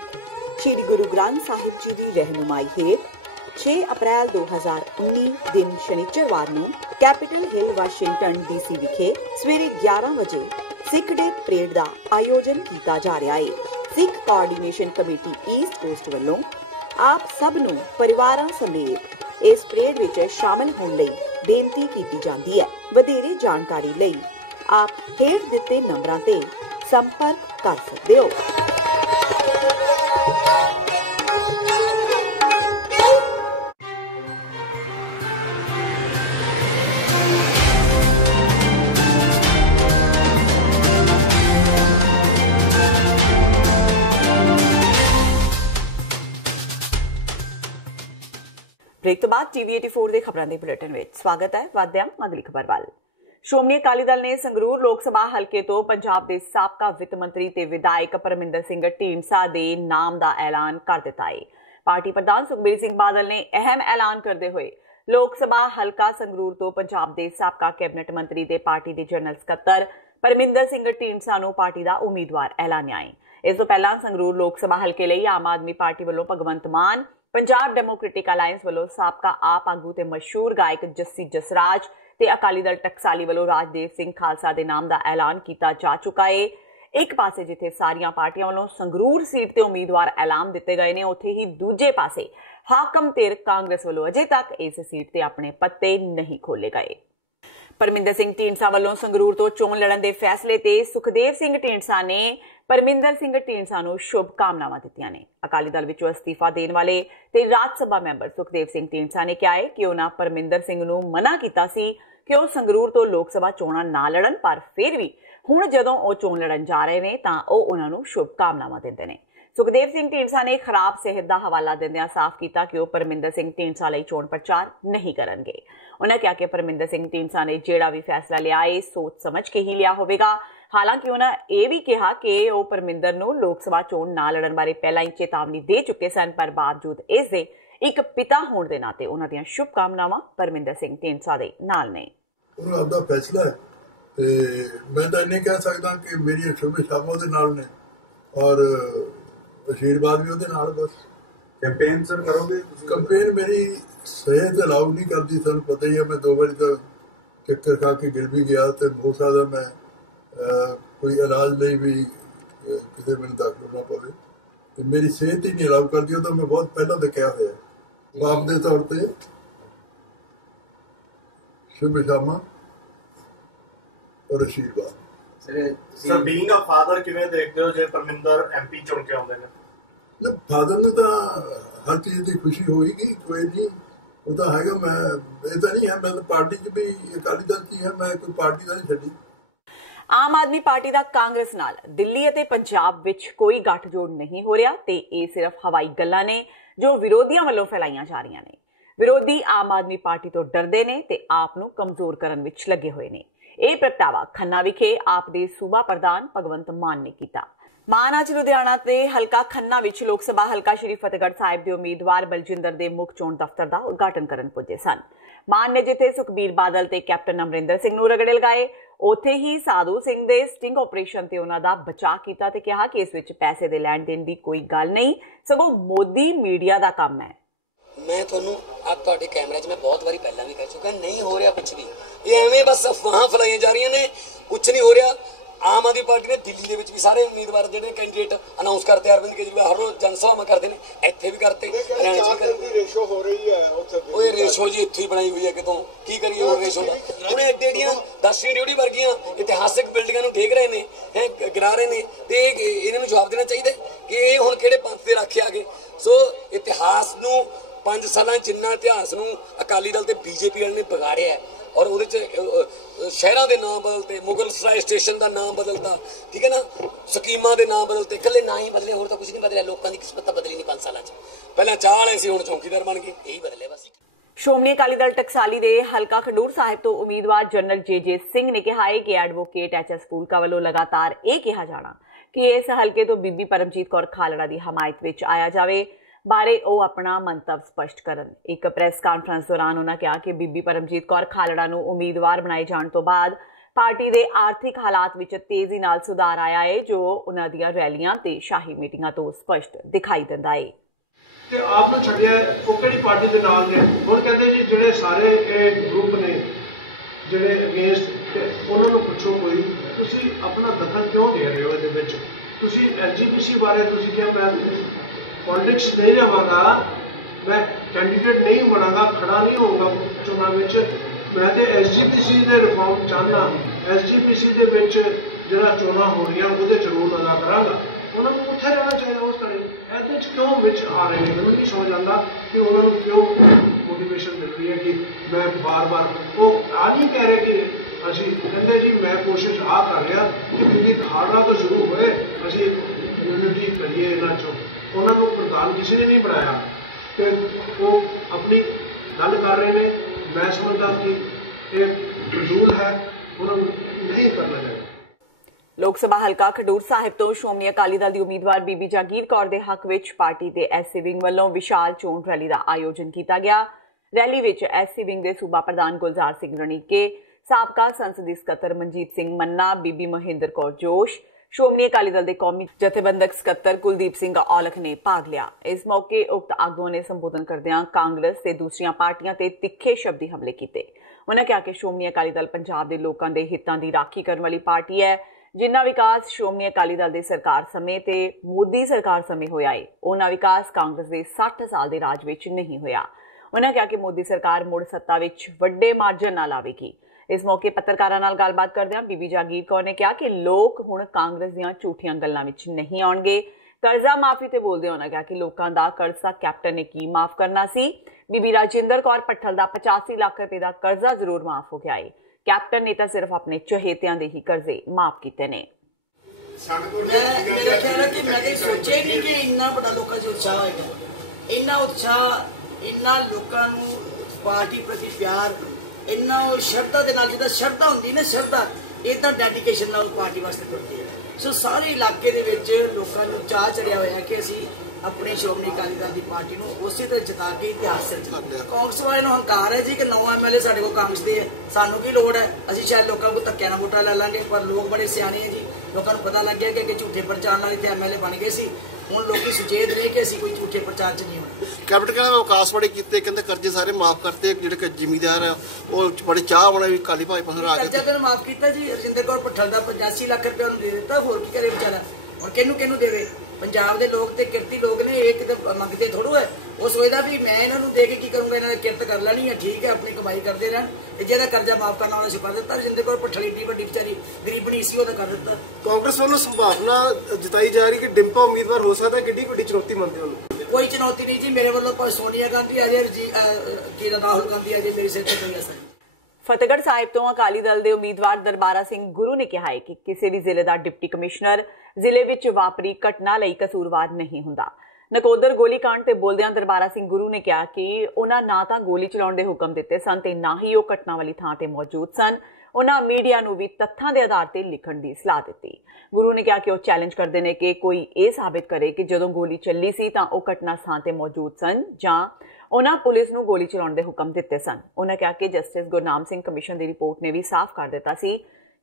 ਸ਼੍ਰੀ ਗੁਰੂ ਗ੍ਰੰਥ ਸਾਹਿਬ ਜੀ ਦੀ ਰਹਿਨੁਮਾਈ ਹੇਠ 6 ਅਪ੍ਰੈਲ 2019 ਦਿਨ ਸ਼ਨੀਚਰਵਾਰ ਨੂੰ ਕੈਪੀਟਲ ਹਿੱਲ ਵਾਸ਼ਿੰਗਟਨ ਡੀਸੀ ਵਿਖੇ ਸਵੇਰੇ 11 ਵਜੇ ਸਿੱਖ ਡੇ ਪਰੇਡ ਦਾ ਆਯੋਜਨ ਕੀਤਾ ਜਾ ਰਿਹਾ ਹੈ। ਸਿੱਖ ਕੋਆਰਡੀਨੇਸ਼ਨ ਕਮੇਟੀ ਈਸਟ ਕੋਸਟ ਵੱਲੋਂ ਆਪ ਸਭ ਨੂੰ ਪਰਿਵਾਰਾਂ ਸਮੇਤ ਇਸ ਪਰੇਡ ਵਿੱਚ ਸ਼ਾਮਲ ਹੋਣ ਲਈ ਬੇਨਤੀ ਕੀਤੀ ਜਾਂਦੀ ਹੈ। ਵਧੇਰੇ ਜਾਣਕਾਰੀ ਲਈ ਆਪ ਹੇਠ ਦਿੱਤੇ ਨੰਬਰਾਂ ਤੇ ਸੰਪਰਕ ਕਰ ਸਕਦੇ ਹੋ। ਬ੍ਰੇਕ ਤੋਂ ਬਾਅਦ ਟੀਵੀ 84 ਦੇ ਖਬਰਾਂ ਦੇ ਬੁਲੇਟਿਨ ਵਿੱਚ ਸਵਾਗਤ ਹੈ। ਵਧਦੇ ਹਾਂ ਅਗਲੀ ਖਬਰ ਵੱਲ। ਸ਼੍ਰੋਮਣੀ ਅਕਾਲੀ ਦਲ ਨੇ ਸੰਗਰੂਰ ਲੋਕ ਸਭਾ ਹਲਕੇ ਤੋਂ ਪੰਜਾਬ ਦੇ ਸਾਬਕਾ ਵਿੱਤ ਮੰਤਰੀ ਤੇ ਵਿਧਾਇਕ ਪਰਮਿੰਦਰ ਸਿੰਘ ਢੀਂਡਸਾ ਦੇ ਨਾਮ ਦਾ ਐਲਾਨ ਕਰ ਦਿੱਤਾ ਹੈ। ਪਾਰਟੀ ਪ੍ਰਧਾਨ ਸੁਖਬੀਰ ਸਿੰਘ ਬਾਦਲ ਨੇ ਅਹਿਮ ਐਲਾਨ ਕਰਦੇ ਹੋਏ ਲੋਕ ਸਭਾ ਹਲਕਾ ਸੰਗਰੂਰ ਤੋਂ ਪੰਜਾਬ ਦੇ ਸਾਬਕਾ ਕੈਬਨਿਟ ਮੰਤਰੀ ਤੇ ਪਾਰਟੀ ਦੇ ਜਨਰਲ ਸਕੱਤਰ ਪਰਮਿੰਦਰ ਸਿੰਘ ਢੀਂਡਸਾ ਨੂੰ ਪਾਰਟੀ ਦਾ ਉਮੀਦਵਾਰ ਐਲਾਨਿਆ ਹੈ। ਇਸ ਤੋਂ ਪਹਿਲਾਂ ਸੰਗਰੂਰ ਲੋਕ ਸਭਾ ਹਲਕੇ ਲਈ ਆਮ ਆਦਮੀ ਪਾਰਟੀ ਵੱਲੋਂ ਭਗਵੰਤ ਮਾਨ, ਪੰਜਾਬ ਡੈਮੋਕ੍ਰੈਟਿਕ ਅਲਾਇੰਸ ਵੱਲੋਂ ਸਾਬਕਾ ਆਪ ਆਗੂ ਤੇ ਮਸ਼ਹੂਰ ਗਾਇਕ ਜੱਸੀ ਜਸਰਾਜ ਤੇ ਅਕਾਲੀ ਦਲ ਟਕਸਾਲੀ ਵੱਲੋਂ ਰਾਜਦੇਵ ਸਿੰਘ ਖਾਲਸਾ ਦੇ ਨਾਮ ਦਾ ਐਲਾਨ ਕੀਤਾ ਜਾ ਚੁੱਕਾ ਹੈ। ਇੱਕ ਪਾਸੇ ਜਿੱਥੇ ਸਾਰੀਆਂ ਪਾਰਟੀਆਂ ਵੱਲੋਂ ਸੰਗਰੂਰ ਸੀਟ ਤੇ ਉਮੀਦਵਾਰ ਐਲਾਨ ਦਿੱਤੇ ਗਏ ਨੇ, ਉੱਥੇ ਹੀ ਦੂਜੇ ਪਾਸੇ ਹਾਕਮ ਧਿਰ ਕਾਂਗਰਸ ਵੱਲੋਂ ਅਜੇ ਤੱਕ ਇਸ ਸੀਟ ਤੇ ਆਪਣੇ ਪੱਤੇ ਨਹੀਂ ਖੋਲੇ ਗਏ। ਪਰਮਿੰਦਰ ਸਿੰਘ ਢੀਂਡਸਾ ਵੱਲੋਂ ਸੰਗਰੂਰ ਤੋਂ ਚੋਣ ਲੜਨ ਦੇ ਫੈਸਲੇ ਤੇ ਸੁਖਦੇਵ ਸਿੰਘ ਢੀਂਡਸਾ ਨੇ ਪਰਮਿੰਦਰ ਸਿੰਘ ਢੀਂਡਸਾ ਨੂੰ ਸ਼ੁਭ ਕਾਮਨਾਵਾਂ ਦਿੱਤੀਆਂ ਨੇ। ਅਕਾਲੀ ਦਲ ਵਿੱਚੋਂ ਅਸਤੀਫਾ ਦੇਣ ਵਾਲੇ ਤੇ ਰਾਜ ਸਭਾ ਮੈਂਬਰ ਸੁਖਦੇਵ ਸਿੰਘ ਢੀਂਡਸਾ ਨੇ ਕਿਹਾ ਹੈ ਕਿ ਉਹਨਾਂ ਪਰਮਿੰਦਰ ਸਿੰਘ ਨੂੰ ਮਨਾ ਕੀਤਾ ਸੀ ਕਿ ਉਹ ਸੰਗਰੂਰ ਤੋਂ ਲੋਕ ਸਭਾ ਚੋਣਾਂ ਨਾ ਲੜਨ, ਪਰ ਫਿਰ ਵੀ ਹੁਣ ਜਦੋਂ ਉਹ ਚੋਣ ਲੜਨ ਜਾ ਰਹੇ ਨੇ ਤਾਂ ਉਹ ਉਹਨਾਂ ਨੂੰ ਸ਼ੁਭ ਕਾਮਨਾਵਾਂ ਦਿੰਦੇ ਨੇ। ਸੁਖਦੇਵ ਸਿੰਘ ਢੀਂਡਸਾ ਨੇ ਖਰਾਬ ਸਿਹਤ ਦਾ ਹਵਾਲਾ ਦਿੰਦਿਆਂ ਸਾਫ਼ ਕੀਤਾ ਕਿ ਉਹ ਪਰਮਿੰਦਰ ਸਿੰਘ ਢੀਂਡਸਾ ਲਈ ਚੋਣ ਪ੍ਰਚਾਰ ਨਹੀਂ ਕਰਨਗੇ। ਉਹਨਾਂ ਕਿਹਾ ਕਿ ਪਰਮਿੰਦਰ ਸਿੰਘ ਢੀਂਡਸਾ ਨੇ ਜਿਹੜਾ ਵੀ ਫੈਸਲਾ ਲਿਆ ਹੈ ਸੋਚ ਸਮਝ ਕੇ ਹੀ ਲਿਆ ਹੋਵੇਗਾ। ਹਾਲਾਂਕਿ ਉਹਨਾਂ ਇਹ ਵੀ ਕਿਹਾ ਕਿ ਉਹ ਪਰਮਿੰਦਰ ਨੂੰ ਲੋਕ ਸਭਾ ਚੋਣ ਨਾ ਲੜਨ ਬਾਰੇ ਪਹਿਲਾਂ ਹੀ ਚੇਤਾਵਨੀ ਦੇ ਚੁੱਕੇ ਸਨ, ਪਰ ਬਾਵਜੂਦ ਇਸ ਦੇ ਇੱਕ ਪਿਤਾ ਹੋਣ ਦੇ ਨਾਤੇ ਉਹਨਾਂ ਦੀਆਂ ਸ਼ੁਭ ਕਾਮਨਾਵਾਂ ਪਰਮਿੰਦਰ ਸਿੰਘ ਢੀਂਡਸਾ ਦੇ ਨਾਲ ਨੇ। ਉਹਨਾਂ ਆਪਦਾ ਫੈਸਲਾ ਹੈ ਤੇ ਮੈਂ ਤਾਂ ਇਹ ਕਹਿ ਸਕਦਾ ਕਿ ਮੇਰੀ ਸ਼ੁਭ ਸ਼ਾਮਾਂ ਦੇ ਨਾਲ ਨੇ ਔਰ ਆਸ਼ੀਰਵਾਦ ਵੀ ਉਹਦੇ ਨਾਲ। ਬਸ ਕੈਂਪੇਨ ਸਰ ਕਰੋਗੇ? ਕੈਂਪੇਨ ਮੇਰੀ ਸਿਹਤ ਅਲਾਉ ਨਹੀਂ ਕਰਦੀ, ਤੁਹਾਨੂੰ ਪਤਾ ਹੀ ਹੈ। ਮੈਂ 2 ਵਾਰੀ ਤਾਂ ਚੱਕਰ ਖਾ ਕੇ ਗਿਰ ਵੀ ਗਿਆ ਤੇ ਹੋ ਸਕਦਾ ਮੈਂ ਕੋਈ ਇਲਾਜ ਲਈ ਵੀ ਕਿਤੇ ਮੈਨੂੰ ਦਾਖਲ ਹੋਣਾ ਪਵੇ ਤੇ ਮੇਰੀ ਸਿਹਤ ਹੀ ਨਹੀਂ ਅਲਾਉ ਕਰਦੀ। ਉਹ ਤਾਂ ਮੈਂ ਬਹੁਤ ਪਹਿਲਾਂ ਤਾਂ ਕਿਹਾ ਹੋਇਆ ਬਾਪ ਦੇ ਤੌਰ ਤੇ ਸ਼ੁਭ ਸ਼ਾਮਾਂ ਔਰ ਆਸ਼ੀਰਵਾਦ। ਸਰ ਬੀਇੰਗ ਅ ਫਾਦਰ ਕਿਵੇਂ ਦੇਖਦੇ ਹੋ ਜੇ ਪਰਮਿੰਦਰ ਐਮਪੀ ਚੁਣ ਕੇ ਆਉਂਦੇ ਨੇ? ਫਾਦਰ ਨੂੰ ਤਾਂ ਹਰ ਚੀਜ਼ ਦੀ ਖੁਸ਼ੀ ਹੋਏਗੀ, ਕੋਈ ਨਹੀਂ। ਉਹ ਤਾਂ ਹੈਗਾ। ਮੈਂ ਇਹ ਤਾਂ ਨਹੀਂ ਹੈ, ਮੈਂ ਤਾਂ ਪਾਰਟੀ 'ਚ ਵੀ ਅਕਾਲੀ ਦਲ 'ਚ ਹੀ ਹੈ, ਮੈਂ ਕੋਈ ਪਾਰਟੀ ਦਾ ਨਹੀਂ ਛੱਡੀ। ਆਮ ਆਦਮੀ ਪਾਰਟੀ ਦਾ ਕਾਂਗਰਸ ਨਾਲ ਦਿੱਲੀ ਅਤੇ ਪੰਜਾਬ ਵਿੱਚ ਕੋਈ ਗੱਠਜੋੜ ਨਹੀਂ ਹੋ ਰਿਹਾ ਤੇ ਇਹ ਸਿਰਫ ਹਵਾਈ ਗੱਲਾਂ ਨੇ ਜੋ ਵਿਰੋਧੀਆਂ ਵੱਲੋਂ ਫੈਲਾਈਆਂ ਜਾ ਰਹੀਆਂ ਨੇ। ਵਿਰੋਧੀ ਆਮ ਆਦਮੀ ਪਾਰਟੀ ਤੋਂ ਡਰਦੇ ਨੇ ਤੇ ਆਪ ਨੂੰ ਕਮਜ਼ੋਰ ਕਰਨ ਵਿੱਚ ਲੱਗੇ ਹੋਏ ਨੇ। ਇਹ ਪ੍ਰਗਟਾਵਾ ਖੰਨਾ ਵਿਖੇ ਆਪ ਦੇ ਸੂਬਾ ਪ੍ਰਧਾਨ ਭਗਵੰਤ ਮਾਨ ਨੇ ਕੀਤਾ। ਮਾਨ ਅੱਜ ਲੁਧਿਆਣਾ ਤੇ ਹਲਕਾ ਖੰਨਾ ਵਿੱਚ ਲੋਕ ਸਭਾ ਹਲਕਾ ਸ਼੍ਰੀ ਫਤਿਹਗੜ੍ਹ ਸਾਹਿਬ ਦੇ ਉਮੀਦਵਾਰ ਬਲਜਿੰਦਰ ਦੇ ਮੁੱਖ ਚੋਣ ਦਫ਼ਤਰ ਦਾ ਉਦਘਾਟਨ ਕਰਨ ਪੁੱਜੇ ਸਨ। ਮਾਨ ਨੇ ਜਿੱਥੇ ਸੁਖਬੀਰ ਬਾਦਲ ਤੇ ਕੈਪਟਨ ਅਮਰਿੰਦਰ ਸਿੰਘ ਨੂੰ ਰਗੜੇ ਲਗਾਏ, ਉੱਥੇ ਹੀ ਸਾਧੂ ਸਿੰਘ ਦੇ ਸਟਿੰਗ ਆਪਰੇਸ਼ਨ ਤੇ ਉਹਨਾਂ ਦਾ ਬਚਾਅ ਕੀਤਾ ਤੇ ਕਿਹਾ ਕਿ ਇਸ ਵਿੱਚ ਪੈਸੇ ਦੇ ਲੈਣ ਦੇਣ ਦੀ ਕੋਈ ਗੱਲ ਨਹੀਂ, ਸਗੋਂ ਮੋਦੀ ਮੀਡੀਆ ਦਾ ਕੰਮ ਹੈ। मैं थोनू अब तुहाडे कैमरे च मैं बहुत बारी पहला भी कह चुका, नहीं हो रहा कुछ भी, ये एवें बस अफवाह फैलाई जा रही ने, कुछ नहीं हो रहा। आम आदमी पार्टी ने दिल्ली के भी सारे उम्मीदवार जो कैंडीडेट अनाउंस करते, अरविंद केजरीवाल हर रोज जनसभा करते हैं, इत्थे भी करते रेशो हो रही है, रेशो जी इत्थे ही बनाई हुई है कितों की करिए और रेशो का। उन्हें एडियां 10 ड्यूटी वर्गियां इतिहासिक बिल्डिंगां नूं ढेक रहे हैं, गिरा रहे हैं, तो इन्हां नूं जवाब देना चाहिए कि ये हुण किहड़े पंथ ते रखे आ गए। सो इतिहास नूं 5 साल जिन्ना इतिहास नूं अकाली दल ते बीजेपी वाले ने बिगाड़िया है, और ਉਹਦੇ ਚ ਸ਼ਹਿਰਾਂ ਦੇ ਨਾਮ ਬਦਲਤੇ, ਮੁਗਲ ਸਰਾਏ ਸਟੇਸ਼ਨ ਦਾ ਨਾਮ ਬਦਲਤਾ, ਠੀਕ ਹੈ ਨਾ, ਸਕੀਮਾਂ ਦੇ ਨਾਮ ਬਦਲਤੇ, ਇਕੱਲੇ ਨਾ ਹੀ ਬਦਲੇ, ਹੋਰ ਤਾਂ ਕੁਝ ਨਹੀਂ ਬਦਲਿਆ। ਲੋਕਾਂ ਦੀ ਕਿਸਮਤ ਤਾਂ ਬਦਲੀ ਨਹੀਂ 5 ਸਾਲਾਂ ਚ, ਪਹਿਲਾਂ ਚਾਹ ਵਾਲੇ ਸੀ ਹੁਣ ਚੌਕੀਦਾਰ ਬਣ ਗਏ, ਇਹੀ ਬਦਲਿਆ ਬਸ। ਸ਼੍ਰੋਮਣੀ ਅਕਾਲੀ ਦਲ ਟਕਸਾਲੀ ਦੇ ਹਲਕਾ ਖਡੂਰ ਸਾਹਿਬ ਤੋਂ ਉਮੀਦਵਾਰ ਜਨਰਲ ਜੇ ਸਿੰਘ ਨੇ ਕਿਹਾ ਹੈ ਕਿ ਐਡਵੋਕੇਟ HS ਫੂਲਕਾ ਵੱਲੋਂ ਲਗਾਤਾਰ ਇਹ ਕਿਹਾ ਜਾਣਾ ਕਿ ਇਸ ਹਲਕੇ ਤੋਂ ਬੀਬੀ ਪਰਮਜੀਤ ਕੌਰ ਖਾਲੜਾ ਦੀ ਹਮਾਇਤ ਵਿੱਚ ਆਇਆ ਜਾਵੇ ਬਾਰੇ ਉਹ ਆਪਣਾ ਮੰਤਵ ਸਪਸ਼ਟ ਕਰਨ। ਇੱਕ ਪ੍ਰੈਸ ਕਾਨਫਰੰਸ ਦੌਰਾਨ ਉਹਨਾਂ ਕਿਹਾ ਕਿ ਬੀਬੀ ਪਰਮਜੀਤ ਕੌਰ ਖਾਲੜਾ ਨੂੰ ਉਮੀਦਵਾਰ ਬਣਾਏ ਜਾਣ ਤੋਂ ਬਾਅਦ ਪਾਰਟੀ ਦੇ ਆਰਥਿਕ ਹਾਲਾਤ ਵਿੱਚ ਤੇਜ਼ੀ ਨਾਲ ਸੁਧਾਰ ਆਇਆ ਹੈ, ਜੋ ਉਹਨਾਂ ਦੀਆਂ ਰੈਲੀਆਂ ਤੇ ਸ਼ਾਹੀ ਮੀਟਿੰਗਾਂ ਤੋਂ ਸਪਸ਼ਟ ਦਿਖਾਈ ਦਿੰਦਾ ਹੈ। ਤੇ ਆਪ ਨੂੰ ਛੱਡਿਆ ਉਹ ਕਿਹੜੀ ਪਾਰਟੀ ਦੇ ਨਾਲ ਨੇ? ਹੁਣ ਕਹਿੰਦੇ ਜੀ ਜਿਹੜੇ ਸਾਰੇ ਇਹ ਗਰੁੱਪ ਨੇ ਜਿਹੜੇ ਅਗੇਂਸਟ, ਤੇ ਉਹਨਾਂ ਨੂੰ ਪੁੱਛੋ ਕੋਈ ਤੁਸੀਂ ਆਪਣਾ ਦਖਲ ਕਿਉਂ ਦੇ ਰਹੇ ਹੋ ਇਹਦੇ ਵਿੱਚ? ਤੁਸੀਂ LGPC ਬਾਰੇ ਤੁਸੀਂ ਕਿਹਾ ਮੈਂ पॉलिटिक्स नहीं जावागा, मैं कैंडीडेट नहीं बनागा, खड़ा नहीं होगा चुनाव में, मैं तो SGPC के रिफॉर्म चाहना, SGPC के जो चोणा हो रही वो जरूर अदा कराँगा। उन्होंने उत्थे रहना चाहिए उस तरह। ये क्यों आ रहे हैं, मैं नहीं समझ आता कि उन्होंने क्यों मोटिवेशन मिल रही है कि मैं बार बार वो आ नहीं कह रहे कि असी कहते जी मैं कोशिश आ कर रहा कि बीबी खालड़ा तो शुरू होए, असी यूनिटी करिए इन्हों चो। उन्होंने प्रधान किसी ने नहीं बनाया, तो वो अपनी गल कर रहे हैं। मैं समझता कि ये फजूल है, उन्होंने नहीं करना चाहिए। ਲੋਕ ਸਭਾ ਹਲਕਾ ਖਡੂਰ ਸਾਹਿਬ ਤੋਂ ਸ਼੍ਰੋਮਣੀ ਅਕਾਲੀ ਦਲ ਦੀ ਉਮੀਦਵਾਰ ਬੀਬੀ ਜਾਗੀਰ ਕੌਰ ਦੇ ਹੱਕ ਵਿੱਚ ਪਾਰਟੀ ਦੇ SC ਵਿੰਗ ਵੱਲੋਂ ਵਿਸ਼ਾਲ ਚੋਣ ਰੈਲੀ ਦਾ ਆਯੋਜਨ ਕੀਤਾ ਗਿਆ। ਰੈਲੀ ਵਿੱਚ SC ਵਿੰਗ ਦੇ ਸੂਬਾ ਪ੍ਰਧਾਨ ਗੁਲਜ਼ਾਰ ਸਿੰਘ ਰਣੀਕੇ, ਸਾਬਕਾ ਸੰਸਦੀ ਸਕੱਤਰ ਮਨਜੀਤ ਸਿੰਘ ਮੰਨਾ, ਬੀਬੀ ਮਹਿੰਦਰ ਕੌਰ ਜੋਸ਼, ਸ਼੍ਰੋਮਣੀ ਅਕਾਲੀ ਦਲ ਦੇ ਕੌਮੀ ਜਥੇਬੰਦਕ ਸਕੱਤਰ ਕੁਲਦੀਪ ਸਿੰਘ ਔਲਖ ਨੇ ਭਾਗ ਲਿਆ। ਇਸ ਮੌਕੇ ਉਕਤ ਆਗੂਆਂ ਨੇ ਸੰਬੋਧਨ ਕਰਦਿਆਂ ਕਾਂਗਰਸ ਤੇ ਦੂਸਰੀਆਂ ਪਾਰਟੀਆਂ ਤੇ ਤਿੱਖੇ ਸ਼ਬਦੀ ਹਮਲੇ ਕੀਤੇ। ਉਹਨਾਂ ਕਿਹਾ ਕਿ ਸ਼੍ਰੋਮਣੀ ਅਕਾਲੀ ਦਲ ਪੰਜਾਬ ਦੇ ਲੋਕਾਂ ਦੇ ਹਿੱਤਾਂ ਦੀ ਰਾਖੀ ਕਰਨ ਵਾਲੀ ਪਾਰਟੀ ਹੈ। ਜਿੰਨਾ ਵਿਕਾਸ ਸ਼੍ਰੋਮਣੀ ਅਕਾਲੀ ਦਲ ਦੇ ਸਰਕਾਰ ਸਮੇਂ ਤੇ ਮੋਦੀ ਸਰਕਾਰ ਸਮੇਂ ਹੋਇਆ ਹੈ, ਉਹਨਾਂ ਵਿਕਾਸ ਕਾਂਗਰਸ ਦੇ 60 ਸਾਲ ਦੇ ਰਾਜ ਵਿੱਚ ਨਹੀਂ ਹੋਇਆ। ਉਹਨਾਂ ਕਿਹਾ ਕਿ ਮੋਦੀ ਸਰਕਾਰ ਮੁੜ ਸੱਤਾ ਵਿੱਚ ਵੱਡੇ ਮਾਰਜਨ ਨਾਲ ਆਵੇਗੀ। ਇਸ ਮੌਕੇ ਪੱਤਰਕਾਰਾਂ ਨਾਲ ਗੱਲਬਾਤ ਕਰਦਿਆਂ ਬੀਬੀ ਜਾਗੀਰ ਕੌਰ ਨੇ ਕਿਹਾ ਕਿ ਲੋਕ ਹੁਣ ਕਾਂਗਰਸ ਦੀਆਂ ਝੂਠੀਆਂ ਗੱਲਾਂ ਵਿੱਚ ਨਹੀਂ ਆਉਣਗੇ। ਕਰਜ਼ਾ ਮਾਫੀ ਤੇ ਬੋਲਦੇ ਉਹਨਾਂ ਕਿਹਾ ਕਿ ਲੋਕਾਂ ਦਾ ਕਰਜ਼ਾ ਕੈਪਟਨ ਨੇ ਕੀ ਮਾਫ ਕਰਨਾ ਸੀ। ਬੀਬੀ ਰਾਜਿੰਦਰ ਕੌਰ ਪੱਠਲ ਦਾ 85 ਲੱਖ ਰੁਪਏ ਦਾ ਕਰਜ਼ਾ ਜ਼ਰੂਰ ਮਾਫ ਹੋ ਗਿਆ ਹੈ। कैप्टन ने तो सिर्फ अपने चहेतियां दे ही कर्जे माफ किए ने। मेरा ख्याल है कि मैं सोचे नहीं कि इन्ना बड़ा लोगों से उत्साह होगा, इन्ना उत्साह, इन्ना लोगों पार्टी प्रति प्यार, इन्ना श्रद्धा के नाल जिद्दां श्रद्धा होंदी ना, श्रद्धा इदां डेडिकेशन नाल पार्टी वास्ते करदी है। सो सारे इलाके दे विच लोकां नूं चाह चढ़िया होया कि असीं अपनी श्रोमणी अकाली दल की पार्टी को उसी तरह जिता के इतिहास कांग्रेस वाले हंकार है जी कि 9 MLA साढ़े को कांग्रेस के है, सानू की लोड़ है, असं शायद लोगों को धक्के नाल वोटां ले लांगे, पर लोग बड़े सियाने हैं जी, लोगों को पता लग गया कि अगे झूठे प्रचार नाल इत्थे MLA बन गए सी। हुण लोग सुचेत रहे कि असीं कोई झूठे प्रचार च नहीं होना। कैबिनेट कहना विकास बड़े किए, कहते कर्जे सारे माफ करते, जिहड़े जिमीदार है वो बड़े चाह बने भी काली भाजपा आ गए। कर्जा तो माफ किया जी, रजिंदर कौर पट्ठल का 85 लाख रुपया दे दिता, होर की करे बेचारा, और किनू देवे? पंजाब के लोग तो किरती लोग ने, एक तो मंगते थोड़ो है, वो सोचता भी मैं इन्होंने दे के की करूँगा, इन्होंने किरत कर लेनी है, ठीक है अपनी कमाई करते रहन, जिहदा कर्जा माफ करना उन्होंने कर दिता। रजिंदर कौर पट्ठल इतनी बड़ी बेचारी गरीबनी सी, वो कर दिता। कांग्रेस वालों संभावना जताई जा रही कि डिंपा उम्मीदवार हो सकता है, किड्डी वड्डी चुनौती मानते हो? कोई चुनौती नहीं जी मेरे वालों, कोई सोनिया गांधी अजय राहुल गांधी अजय मेरे सिर ते कोई असर नहीं। ਫਤਿਹਗੜ੍ਹ ਸਾਹਿਬ ਤੋਂ ਅਕਾਲੀ ਦਲ ਦੇ ਉਮੀਦਵਾਰ ਦਰਬਾਰਾ ਸਿੰਘ ਗੁਰੂ ਨੇ ਕਿਹਾ ਹੈ ਕਿ ਕਿਸੇ ਵੀ ਜ਼ਿਲ੍ਹੇ ਦਾ ਡਿਪਟੀ ਕਮਿਸ਼ਨਰ ਜ਼ਿਲ੍ਹੇ ਵਿੱਚ ਵਾਪਰੀ ਘਟਨਾ ਲਈ ਕਸੂਰਵਾਰ ਨਹੀਂ ਹੁੰਦਾ। ਨਕੋਦਰ ਗੋਲੀकांड ਤੇ ਬੋਲਦਿਆਂ ਦਰਬਾਰਾ ਸਿੰਘ ਗੁਰੂ ਨੇ ਕਿਹਾ ਕਿ ਉਹਨਾਂ ਨਾ ਤਾਂ ਗੋਲੀ ਚਲਾਉਣ ਦੇ ਹੁਕਮ ਦਿੱਤੇ ਸਨ ਤੇ ਨਾ ਹੀ ਉਹ ਘਟਨਾ ਵਾਲੀ ਥਾਂ ਤੇ ਮੌਜੂਦ ਸਨ। ਉਹਨਾਂ ਮੀਡੀਆ ਨੂੰ ਵੀ ਤੱਥਾਂ ਦੇ ਆਧਾਰ ਤੇ ਲਿਖਣ ਦੀ ਸਲਾਹ ਦਿੱਤੀ। ਗੁਰੂ ਨੇ ਕਿਹਾ ਕਿ ਉਹ ਚੈਲੰਜ ਕਰਦੇ ਨੇ ਕਿ ਕੋਈ ਇਹ ਸਾਬਿਤ ਕਰੇ ਕਿ ਜਦੋਂ ਗੋਲੀ ਚੱਲੀ ਸੀ ਤਾਂ ਉਹ ਘਟਨਾ ਸਥਾਨ ਤੇ ਮੌਜੂਦ ਸਨ ਜਾਂ ਉਹਨਾਂ ਪੁਲਿਸ ਨੂੰ ਗੋਲੀ ਚਲਾਉਣ ਦੇ ਹੁਕਮ ਦਿੱਤੇ ਸਨ। ਉਹਨਾਂ ਕਿਹਾ ਕਿ ਜਸਟਿਸ ਗੁਰਨਾਮ ਸਿੰਘ ਕਮਿਸ਼ਨ ਦੀ ਰਿਪੋਰਟ ਨੇ ਵੀ ਸਾਫ਼ ਕਰ ਦਿੱਤਾ ਸੀ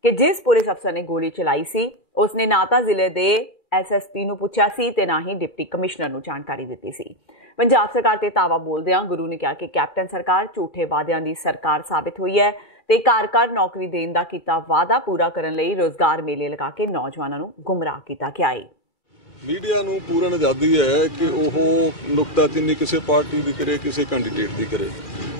ਕਿ ਜਿਸ ਪੁਲਿਸ ਅਫਸਰ ਨੇ ਗੋਲੀ ਚਲਾਈ ਸੀ ਉਸਨੇ ਨਾ ਤਾਂ ਜ਼ਿਲ੍ਹੇ ਦੇ ਐਸਐਸਪੀ ਨੂੰ ਪੁੱਛਿਆ ਸੀ ਤੇ ਨਾ ਹੀ ਡਿਪਟੀ ਕਮਿਸ਼ਨਰ ਨੂੰ ਜਾਣਕਾਰੀ ਦਿੱਤੀ ਸੀ। ਪੰਜਾਬ ਸਰਕਾਰ ਤੇ ਤਾਵਾ ਬੋਲਦਿਆਂ ਗੁਰੂ ਨੇ ਕਿਹਾ ਕਿ ਕੈਪਟਨ ਸਰਕਾਰ ਝੂਠੇ ਵਾਅਦਿਆਂ ਦੀ ਸਰਕਾਰ ਸਾਬਿਤ ਹੋਈ ਹੈ ਤੇ ਘਰ-ਘਰ ਨੌਕਰੀ ਦੇਣ ਦਾ ਕੀਤਾ ਵਾਅਦਾ ਪੂਰਾ ਕਰਨ ਲਈ ਰੋਜ਼ਗਾਰ ਮੇਲੇ ਲਗਾ ਕੇ ਨੌਜਵਾਨਾਂ ਨੂੰ ਗੁੰਮਰਾਹ ਕੀਤਾ ਗਿਆ ਹੈ। ਮੀਡੀਆ ਨੂੰ ਪੂਰਨ ਆਜ਼ਾਦੀ ਹੈ ਕਿ ਉਹ ਨੁਕਤਾਚੀਨੀ ਕਿਸੇ ਪਾਰਟੀ ਦੀ ਕਰੇ, ਕਿਸੇ ਕੈਂਡੀਡੇਟ ਦੀ ਕਰੇ,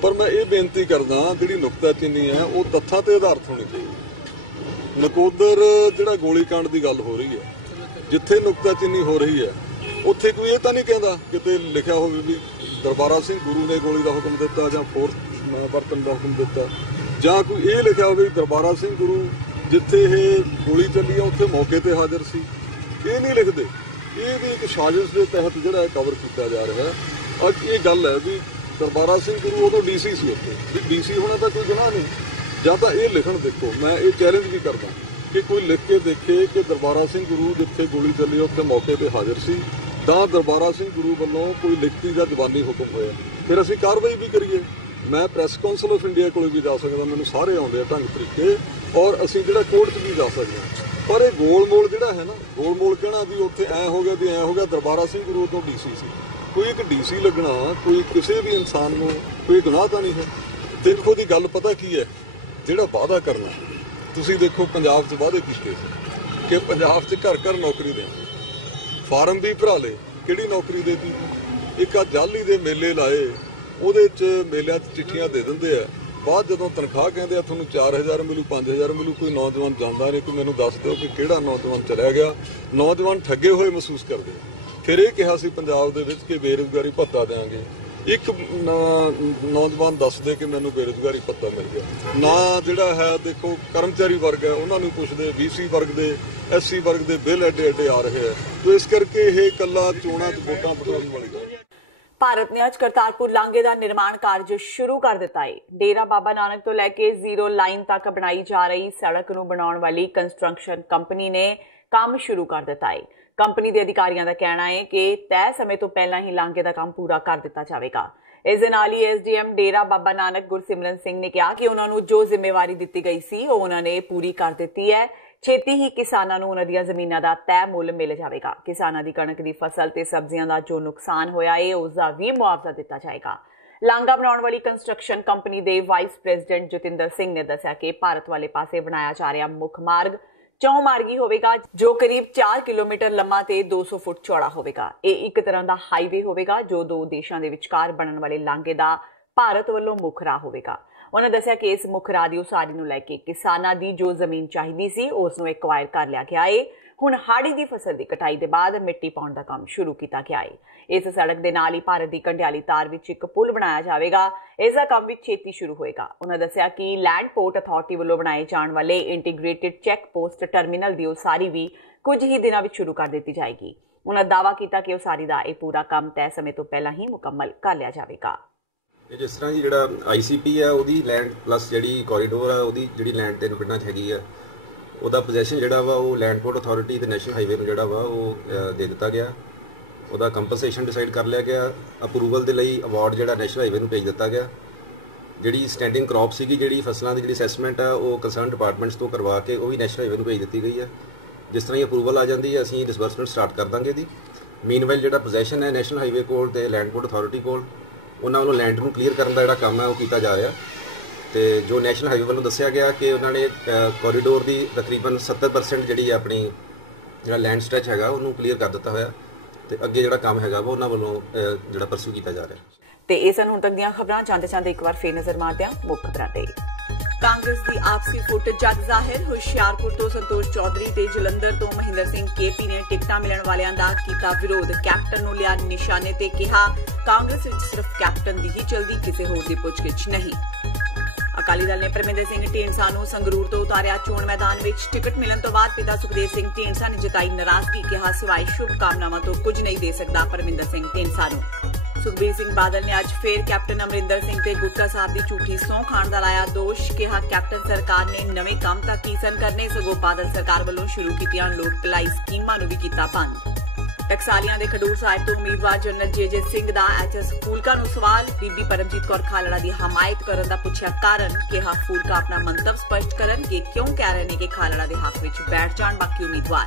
ਪਰ ਮੈਂ ਇਹ ਬੇਨਤੀ ਕਰਦਾ ਜਿਹੜੀ ਨੁਕਤਾਚੀਨੀ ਹੈ ਉਹ ਤੱਥਾਂ ਤੇ ਆਧਾਰਿਤ ਹੋਣੀ ਚਾਹੀਦੀ। ਨਕੋਦਰ ਜਿਹੜਾ ਗੋਲੀकांड ਦੀ ਗੱਲ ਹੋ ਰਹੀ ਹੈ, ਜਿੱਥੇ ਨੁਕਤਾਚੀਨੀ ਹੋ ਰਹੀ ਹੈ ਉੱਥੇ ਕੋਈ ਇਹ ਤਾਂ ਨਹੀਂ ਕਹਿੰਦਾ ਕਿਤੇ ਲਿਖਿਆ ਹੋਵੇ ਵੀ ਦਰਬਾਰਾ ਸਿੰਘ ਗੁਰੂ ਨੇ ਗੋਲੀ ਦਾ ਹੁਕਮ ਦਿੱਤਾ ਜਾਂ ਫੋਰਸ ਵਰਤਣ ਦਾ ਹੁਕਮ ਦਿੱਤਾ, ਜਾਂ ਕੋਈ ਇਹ ਲਿਖਿਆ ਹੋਵੇ ਦਰਬਾਰਾ ਸਿੰਘ ਗੁਰੂ ਜਿੱਥੇ ਇਹ ਗੋਲੀ ਚੱਲੀ ਆ ਉੱਥੇ ਮੌਕੇ ਤੇ ਹਾਜ਼ਰ ਸੀ। ਇਹ ਨਹੀਂ ਲਿਖਦੇ। ਇਹ ਵੀ ਇੱਕ ਸਾਜ਼ਿਸ਼ ਦੇ ਤਹਿਤ ਜਿਹੜਾ ਕਵਰ ਕੀਤਾ ਜਾ ਰਿਹਾ ਹੈ। ਅੱਜ ਇਹ ਗੱਲ ਹੈ ਵੀ ਦਰਬਾਰਾ ਸਿੰਘ ਗੁਰੂ ਉਦੋਂ ਡੀਸੀ ਸੀ, ਉੱਥੇ ਵੀ ਡੀਸੀ ਹੋਣਾ ਤਾਂ ਕੋਈ ਗੁਨਾਹ ਨਹੀਂ। ਜਾਂ ਤਾਂ ਇਹ ਲਿਖਣ, ਦੇਖੋ ਮੈਂ ਇਹ ਚੈਲੰਜ ਵੀ ਕਰਦਾ ਕਿ ਕੋਈ ਲਿਖ ਕੇ ਦੇਖੇ ਕਿ ਦਰਬਾਰਾ ਸਿੰਘ ਗੁਰੂ ਜਿੱਥੇ ਗੋਲੀ ਚੱਲੀ ਉੱਥੇ ਮੌਕੇ ਤੇ ਹਾਜ਼ਰ ਸੀ, ਤਾਂ ਦਰਬਾਰਾ ਸਿੰਘ ਗੁਰੂ ਵੱਲੋਂ ਕੋਈ ਲਿਖਤੀ ਜਾਂ ਜ਼ਬਾਨੀ ਹੁਕਮ ਹੋਇਆ, ਫਿਰ ਅਸੀਂ ਕਾਰਵਾਈ ਵੀ ਕਰੀਏ। ਮੈਂ ਪ੍ਰੈਸ ਕਾਉਂਸਲ ਆਫ ਇੰਡੀਆ ਕੋਲ ਵੀ ਜਾ ਸਕਦਾ, ਮੈਨੂੰ ਸਾਰੇ ਆਉਂਦੇ ਆ ਢੰਗ ਤਰੀਕੇ, ਔਰ ਅਸੀਂ ਜਿਹੜਾ ਕੋਰਟ 'ਚ ਵੀ ਜਾ ਸਕਦੇ ਹਾਂ। ਪਰ ਇਹ ਗੋਲ-ਮੋਲ ਜਿਹੜਾ ਹੈ ਨਾ, ਗੋਲ-ਮੋਲ ਕਹਿਣਾ ਵੀ ਉੱਥੇ ਐਂ ਹੋ ਗਿਆ ਵੀ ਐਂ ਹੋ ਗਿਆ, ਦਰਬਾਰਾ ਸਿੰਘ ਗੁਰੂ ਤੋਂ ਡੀਸੀ ਸੀ। ਕੋਈ ਇੱਕ ਡੀਸੀ ਲੱਗਣਾ ਕੋਈ ਕਿਸੇ ਵੀ ਇਨਸਾਨ ਨੂੰ ਕੋਈ ਗੁਨਾਹ ਤਾਂ ਨਹੀਂ ਹੈ। ਦੇਖੋ ਦੀ ਗੱਲ ਪਤਾ ਕੀ ਹੈ, ਜਿਹੜਾ ਵਾਅਦਾ ਕਰਨਾ, ਤੁਸੀਂ ਦੇਖੋ ਪੰਜਾਬ 'ਚ ਵਾਅਦੇ ਕੀਤੇ ਸੀ ਕਿ ਪੰਜਾਬ 'ਚ ਘਰ-ਘਰ ਨੌਕਰੀ ਦੇਣੀ, ਫਾਰਮ ਵੀ ਭਰਾ ਲਏ, ਕਿਹੜੀ ਨੌਕਰੀ ਦੇਤੀ? ਇੱਕ ਆ ਜਾਲੀ ਦੇ ਮੇਲੇ ਲਾਏ, ਉਹਦੇ 'ਚ ਮੇਲਿਆਂ 'ਚ ਚਿੱਠੀਆਂ ਦੇ ਦਿੰਦੇ ਆ, ਬਾਅਦ ਜਦੋਂ ਤਨਖਾਹ ਕਹਿੰਦੇ ਆ ਤੁਹਾਨੂੰ 4000 ਮਿਲੂ, 5000 ਮਿਲੂ, ਕੋਈ ਨੌਜਵਾਨ ਜਾਂਦਾ ਨਹੀਂ। ਕੋਈ ਮੈਨੂੰ ਦੱਸ ਦਿਓ ਕਿ ਕਿਹੜਾ ਨੌਜਵਾਨ ਚਲਿਆ ਗਿਆ। ਨੌਜਵਾਨ ਠੱਗੇ ਹੋਏ ਮਹਿਸੂਸ ਕਰਦੇ। ਫਿਰ ਇਹ ਕਿਹਾ ਸੀ ਪੰਜਾਬ ਦੇ ਵਿੱਚ ਕਿ ਬੇਰੁਜ਼ਗਾਰੀ ਭੱਤਾ ਦੇਵਾਂਗੇ। ਇੱਕ ਨੌਜਵਾਨ ਦੱਸਦੇ ਕਿ ਮੈਨੂੰ ਬੇਰੁਜ਼ਗਾਰੀ ਭੱਤਾ ਮਿਲ ਗਿਆ ਨਾ। ਜਿਹੜਾ ਹੈ ਦੇਖੋ ਕਰਮਚਾਰੀ ਵਰਗ ਹੈ ਉਹਨਾਂ ਨੂੰ ਪੁੱਛਦੇ, BC ਵਰਗ ਦੇ, SC ਵਰਗ ਦੇ ਬਿੱਲ ਐਡੇ ਆ ਰਹੇ ਆ। ਤੋ ਇਸ ਕਰਕੇ ਇਹ ਇਕੱਲਾ ਚੋਣਾਂ 'ਚ ਵੋਟਾਂ ਪਟਾਉਣ ਵਾਲੀ ਗੱਲ। ਭਾਰਤ ਨੇ ਅੱਜ ਕਰਤਾਰਪੁਰ ਲਾਂਘੇ ਦਾ ਨਿਰਮਾਣ ਕਾਰਜ ਸ਼ੁਰੂ ਕਰ ਦਿੱਤਾ ਹੈ। ਡੇਰਾ ਬਾਬਾ ਨਾਨਕ ਤੋਂ ਲੈ ਕੇ ਜ਼ੀਰੋ ਲਾਈਨ ਤੱਕ ਬਣਾਈ ਜਾ ਰਹੀ ਸੜਕ ਨੂੰ ਬਣਾਉਣ ਵਾਲੀ ਕੰਸਟਰਕਸ਼ਨ ਕੰਪਨੀ ਨੇ ਕੰਮ ਸ਼ੁਰੂ ਕਰ ਦਿੱਤਾ ਹੈ। ਕੰਪਨੀ ਦੇ ਅਧਿਕਾਰੀਆਂ ਦਾ ਕਹਿਣਾ ਹੈ ਕਿ ਤੈਅ ਸਮੇਂ ਤੋਂ ਪਹਿਲਾਂ ਹੀ ਲਾਂਘੇ ਦਾ ਕੰਮ ਪੂਰਾ ਕਰ ਦਿੱਤਾ ਜਾਵੇਗਾ। ਇਸ ਦੇ ਨਾਲ ਹੀ SDM ਡੇਰਾ ਬਾਬਾ ਨਾਨਕ ਗੁਰਸਿਮਰਨ ਸਿੰਘ ਨੇ ਕਿਹਾ ਕਿ ਉਹਨਾਂ ਨੂੰ ਜੋ ਜ਼ਿੰਮੇਵਾਰੀ ਦਿੱਤੀ ਗਈ ਸੀ ਉਹ ਉਹਨਾਂ ਨੇ ਪੂਰੀ ਕਰ ਦਿੱਤੀ ਹੈ। ਛੇਤੀ ਹੀ ਕਿਸਾਨਾਂ ਨੂੰ ਉਹਨਾਂ ਦੀਆਂ ਜ਼ਮੀਨਾਂ ਦਾ ਤੈਅ ਮੁੱਲ ਮਿਲ ਜਾਵੇਗਾ। ਕਿਸਾਨਾਂ ਦੀ ਕਣਕ ਦੀ ਫਸਲ ਤੇ ਸਬਜ਼ੀਆਂ ਦਾ ਜੋ ਨੁਕਸਾਨ ਹੋਇਆ ਹੈ ਉਸ ਦਾ ਵੀ ਮੁਆਵਜ਼ਾ ਦਿੱਤਾ ਜਾਏਗਾ। ਲਾਂਘਾ ਬਣਾਉਣ ਵਾਲੀ ਕੰਸਟਰਕਸ਼ਨ ਕੰਪਨੀ ਦੇ ਵਾਈਸ ਪ੍ਰੈਜ਼ੀਡੈਂਟ ਜਤਿੰਦਰ ਸਿੰਘ ਨੇ ਦੱਸਿਆ ਕਿ ਭਾਰਤ ਵਾਲੇ ਪਾਸੇ ਬਣਾਇਆ ਜਾ ਰਿਹਾ ਮੁੱਖ ਮਾਰਗ ਚੌਮਾਰਗੀ ਹੋਵੇਗਾ, ਜੋ ਕਰੀਬ 4 ਕਿਲੋਮੀਟਰ ਲੰਮਾ ਤੇ 200 ਫੁੱਟ ਚੌੜਾ ਹੋਵੇਗਾ। ਇਹ ਇੱਕ ਤਰ੍ਹਾਂ ਦਾ ਹਾਈਵੇ ਹੋਵੇਗਾ ਜੋ ਦੋ ਦੇਸ਼ਾਂ ਦੇ ਵਿਚਕਾਰ ਬਣਨ ਵਾਲੇ ਲਾਂਘੇ ਦਾ ਭਾਰਤ ਵੱਲੋਂ ਮੁੱਖ ਰਾਹ ਹੋਵੇਗਾ। ਉਹਨਾਂ ਦੱਸਿਆ ਕਿ ਇਸ ਮੁੱਖ ਰਾਹ ਦੀ ਉਸਾਰੀ ਨੂੰ ਲੈ ਕੇ ਕਿਸਾਨਾਂ ਦੀ ਜੋ ਜ਼ਮੀਨ ਚਾਹੀਦੀ ਸੀ ਉਸ ਨੂੰ ਐਕਵਾਇਰ ਕਰ ਲਿਆ ਗਿਆ ਹੈ। ਹੁਣ ਹਾੜੀ ਦੀ ਫਸਲ ਦੀ ਕਟਾਈ ਦੇ ਬਾਅਦ ਮਿੱਟੀ ਪਾਉਣ ਦਾ ਕੰਮ ਸ਼ੁਰੂ ਕੀਤਾ ਗਿਆ ਹੈ। ਇਸ ਸੜਕ ਦੇ ਨਾਲ ਹੀ ਭਾਰਤ ਦੀ ਕੰਡਿਆਲੀ ਤਾਰ ਵਿੱਚ ਇੱਕ ਪੁਲ ਬਣਾਇਆ ਜਾਵੇਗਾ। ਇਸ ਦਾ ਕੰਮ ਵੀ ਛੇਤੀ ਸ਼ੁਰੂ ਹੋਏਗਾ। ਉਹਨਾਂ ਦੱਸਿਆ ਕਿ ਲੈਂਡ ਪੋਰਟ ਅਥਾਰਟੀ ਵੱਲੋਂ ਬਣਾਏ ਜਾਣ ਵਾਲੇ ਇੰਟੀਗ੍ਰੇਟਿਡ ਚੈੱਕ ਪੋਸਟ ਟਰਮੀਨਲ ਦੀ ਉਸਾਰੀ ਵੀ ਕੁਝ ਹੀ ਦਿਨਾਂ ਵਿੱਚ ਸ਼ੁਰੂ ਕਰ ਦਿੱਤੀ ਜਾਏਗੀ। ਉਹਨਾਂ ਦਾਅਵਾ ਕੀਤਾ ਕਿ ਉਸਾਰੀ ਦਾ ਇਹ ਪੂਰਾ ਕੰਮ ਤੈਅ ਸਮੇਂ ਤੋਂ ਪਹਿਲਾਂ ਹੀ ਮੁਕੰਮਲ ਕਰ ਲਿਆ ਜਾਵੇਗਾ। ਜਿਸ ਤਰ੍ਹਾਂ ਜੀ ਜਿਹੜਾ ICP ਹੈ ਉਹਦੀ ਲੈਂਡ ਪਲੱਸ ਜਿਹੜੀ ਕੋਰੀਡੋਰ ਆ ਉਹਦੀ ਜਿਹੜੀ ਲੈਂਡ 3 ਪਿੰਡਾਂ 'ਚ ਹੈਗੀ ਆ, ਉਹਦਾ ਪੋਜੈਸ਼ਨ ਜਿਹੜਾ ਵਾ ਉਹ ਲੈਂਡ ਪੋਰਟ ਅਥਾਰਟੀ ਤੇ ਨੈਸ਼ਨਲ ਹਾਈਵੇ ਨੂੰ ਜਿਹੜਾ ਵਾ ਉਹ ਦੇ ਦਿੱਤਾ ਗਿਆ। ਉਹਦਾ ਕੰਪਨਸੇਸ਼ਨ ਡਿਸਾਈਡ ਕਰ ਲਿਆ ਗਿਆ। ਅਪਰੂਵਲ ਦੇ ਲਈ ਅਵਾਰਡ ਜਿਹੜਾ ਨੈਸ਼ਨਲ ਹਾਈਵੇ ਨੂੰ ਭੇਜ ਦਿੱਤਾ ਗਿਆ। ਜਿਹੜੀ ਸਟੈਂਡਿੰਗ ਕ੍ਰੌਪ ਸੀਗੀ, ਜਿਹੜੀ ਫਸਲਾਂ ਦੀ ਜਿਹੜੀ ਅਸੈਸਮੈਂਟ ਆ ਉਹ ਕੰਸਰਨ ਡਿਪਾਰਟਮੈਂਟਸ ਤੋਂ ਕਰਵਾ ਕੇ ਉਹ ਵੀ ਨੈਸ਼ਨਲ ਹਾਈਵੇ ਨੂੰ ਭੇਜ ਦਿੱਤੀ ਗਈ ਹੈ। ਜਿਸ ਤਰ੍ਹਾਂ ਹੀ ਅਪਰੂਵਲ ਆ ਜਾਂਦੀ ਹੈ ਅਸੀਂ ਡਿਸਬਰਸਮੈਂਟ ਸਟਾਰਟ ਕਰ ਦਾਂਗੇ ਇਹਦੀ। ਮੀਨਵਾਈਲ ਜਿਹੜਾ ਪੋਜੈਸ਼ਨ ਹੈ ਨੈਸ਼ਨਲ ਹਾਈਵੇ ਕੋਲ ਤੇ ਲੈਂਡ ਪੋਰਟ ਅਥਾਰਟੀ ਕੋਲ, ਉਹਨਾਂ ਵੱਲੋਂ ਲੈਂਡ ਨੂੰ ਕਲੀਅਰ ਕਰਨ ਦਾ ਜਿਹੜਾ ਕੰਮ ਹੈ ਉਹ ਕੀਤਾ ਜਾ ਰਿਹਾ। ਤੇ ਜੋ ਨੈਸ਼ਨਲ ਹਾਈਵੇ ਵੱਲੋਂ ਦੱਸਿਆ ਗਿਆ ਕਿ ਉਹਨਾਂ ਨੇ ਕੋਰੀਡੋਰ ਦੀ ਤਕਰੀਬਨ 70% ਜਿਹੜੀ ਆਪਣੀ ਜਿਹੜਾ ਲੈਂਡ ਸਟ੍ਰੈਚ ਹੈਗਾ ਉਹਨੂੰ ਕਲੀਅਰ ਕਰ ਦਿੱਤਾ ਹੋਇਆ ਤੇ ਅੱਗੇ ਜਿਹੜਾ ਕੰਮ ਹੈਗਾ ਉਹ ਉਹਨਾਂ ਵੱਲੋਂ ਜਿਹੜਾ ਪਰਸੂ ਕੀਤਾ ਜਾ ਰਿਹਾ। ਤੇ ਇਹ ਸਨ ਹੁਣ ਤੱਕ ਦੀਆਂ ਖਬਰਾਂ। ਜਾਂਦੇ ਇੱਕ ਵਾਰ ਫੇਰ ਨਜ਼ਰ ਮਾਰਦੇ ਹਾਂ ਮੁੱਖ ਖਬਰਾਂ ਤੇ। ਕਾਂਗਰਸ ਦੀ ਆਪਸੀ ਫੁੱਟ ਜਗ ਜ਼ਾਹਿਰ। ਹੁਸ਼ਿਆਰਪੁਰ ਤੋਂ ਸੰਤੋਸ਼ ਚੌਧਰੀ ਤੇ ਜਲੰਧਰ ਤੋਂ ਮਹਿੰਦਰ ਸਿੰਘ ਕੇਪੀ ਨੇ ਟਿਕਟਾਂ ਮਿਲਣ ਵਾਲਿਆਂ ਦਾ ਕੀਤਾ ਵਿਰੋਧ। ਕੈਪਟਨ ਨੂੰ ਲਿਆ ਨਿਸ਼ਾਨੇ ਤੇ ਕਿਹਾ ਕਾਂਗਰਸ ਵਿੱਚ ਸਿਰਫ ਕੈਪਟਨ ਦੀ ਹੀ ਚਲਦੀ, ਕਿਸੇ ਹੋਰ ਦੀ ਪੁੱਛਗਿੱਛ ਨਹੀਂ। ਅਕਾਲੀ ਦਲ ਨੇ ਪਰਮਿੰਦਰ ਸਿੰਘ ਢੀਂਡਸਾ ਨੂੰ ਸੰਗਰੂਰ ਤੋਂ ਉਤਾਰਿਆ ਚੋਣ ਮੈਦਾਨ ਵਿੱਚ। ਟਿਕਟ ਮਿਲਣ ਤੋਂ ਬਾਅਦ ਪਿਤਾ ਸੁਖਦੇਵ ਸਿੰਘ ਢੀਂਡਸਾ ਨੇ ਜਤਾਈ ਨਾਰਾਜ਼ਗੀ, ਕਿਹਾ ਸਿਵਾਏ ਸ਼ੁਭ ਕਾਮਨਾਵਾਂ ਤੋਂ ਕੁਝ ਨਹੀਂ ਦੇ ਸਕਦਾ ਪਰਮਿੰਦਰ ਸਿੰਘ ਢੀਂਡਸਾ ਨੂੰ। ਸੁਖਬੀਰ ਸਿੰਘ ਬਾਦਲ ਨੇ ਅੱਜ ਫੇਰ ਕੈਪਟਨ ਅਮਰਿੰਦਰ ਸਿੰਘ ਤੇ ਗੁਟਕਾ ਸਾਹਿਬ ਦੀ ਝੂਠੀ ਸਹੁੰ ਖਾਣ ਦਾ ਲਾਇਆ ਦੋਸ਼, ਕਿਹਾ ਕੈਪਟਨ ਸਰਕਾਰ ਨੇ ਨਵੇਂ ਕੰਮ ਤਾਂ ਕੀ ਸਨ ਕਰਨੇ, ਸਗੋਂ ਬਾਦਲ ਸਰਕਾਰ ਵੱਲੋਂ ਸ਼ੁਰੂ ਕੀਤੀਆਂ ਲੋਕ ਭਲਾਈ ਸਕੀਮਾਂ ਨੂੰ ਵੀ ਕੀਤਾ ਬੰਦ। ਟਕਸਾਲੀਆਂ ਦੇ ਖਡੂਰ ਸਾਹਿਬ ਤੋਂ ਉਮੀਦਵਾਰ ਜਨਰਲ ਜੇ ਸਿੰਘ ਦਾ ਐਚਐਸ ਫੂਲਕਾ ਨੂੰ ਸਵਾਲ, ਬੀਬੀ ਪਰਮਜੀਤ ਕੌਰ ਖਾਲੜਾ ਦੀ ਹਮਾਇਤ ਕਰਨ ਦਾ ਪੁੱਛਿਆ ਕਾਰਨ, ਕਿਹਾ ਫੂਲਕਾ ਆਪਣਾ ਮੰਤਵ ਸਪਸ਼ਟ ਕਰਨਗੇ ਕਿਉਂ ਕਹਿ ਰਹੇ ਨੇ ਕਿ ਖਾਲੜਾ ਦੇ ਹੱਕ ਵਿੱਚ ਬੈਠ ਜਾਣ ਬਾਕੀ ਉਮੀਦਵਾਰ।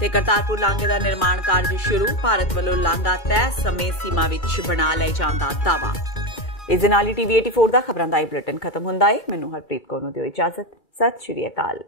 ਤੇ ਕਰਤਾਰਪੁਰ ਲਾਂਘੇ ਦਾ ਨਿਰਮਾਣ ਕਾਰਜ ਸ਼ੁਰੂ, ਭਾਰਤ ਵੱਲੋਂ ਲਾਂਘਾ ਤੈਅ ਸਮੇਂ ਸੀਮਾ ਵਿੱਚ ਬਣਾ ਲਏ ਜਾਣ ਦਾ ਦਾਅਵਾ। ਇਸ ਦੇ ਨਾਲ ਹੀ ਟੀਵੀ 84 ਦਾ ਖਬਰਾਂ ਦਾ ਇਹ ਬੁਲੇਟਿਨ ਖਤਮ ਹੁੰਦਾ ਹੈ। ਮੈਨੂੰ ਹਰਪ੍ਰੀਤ ਕੌਰ ਨੂੰ ਦਿਓ ਇਜਾਜ਼ਤ। ਸਤਿ ਸ਼੍ਰੀ ਅਕਾਲ।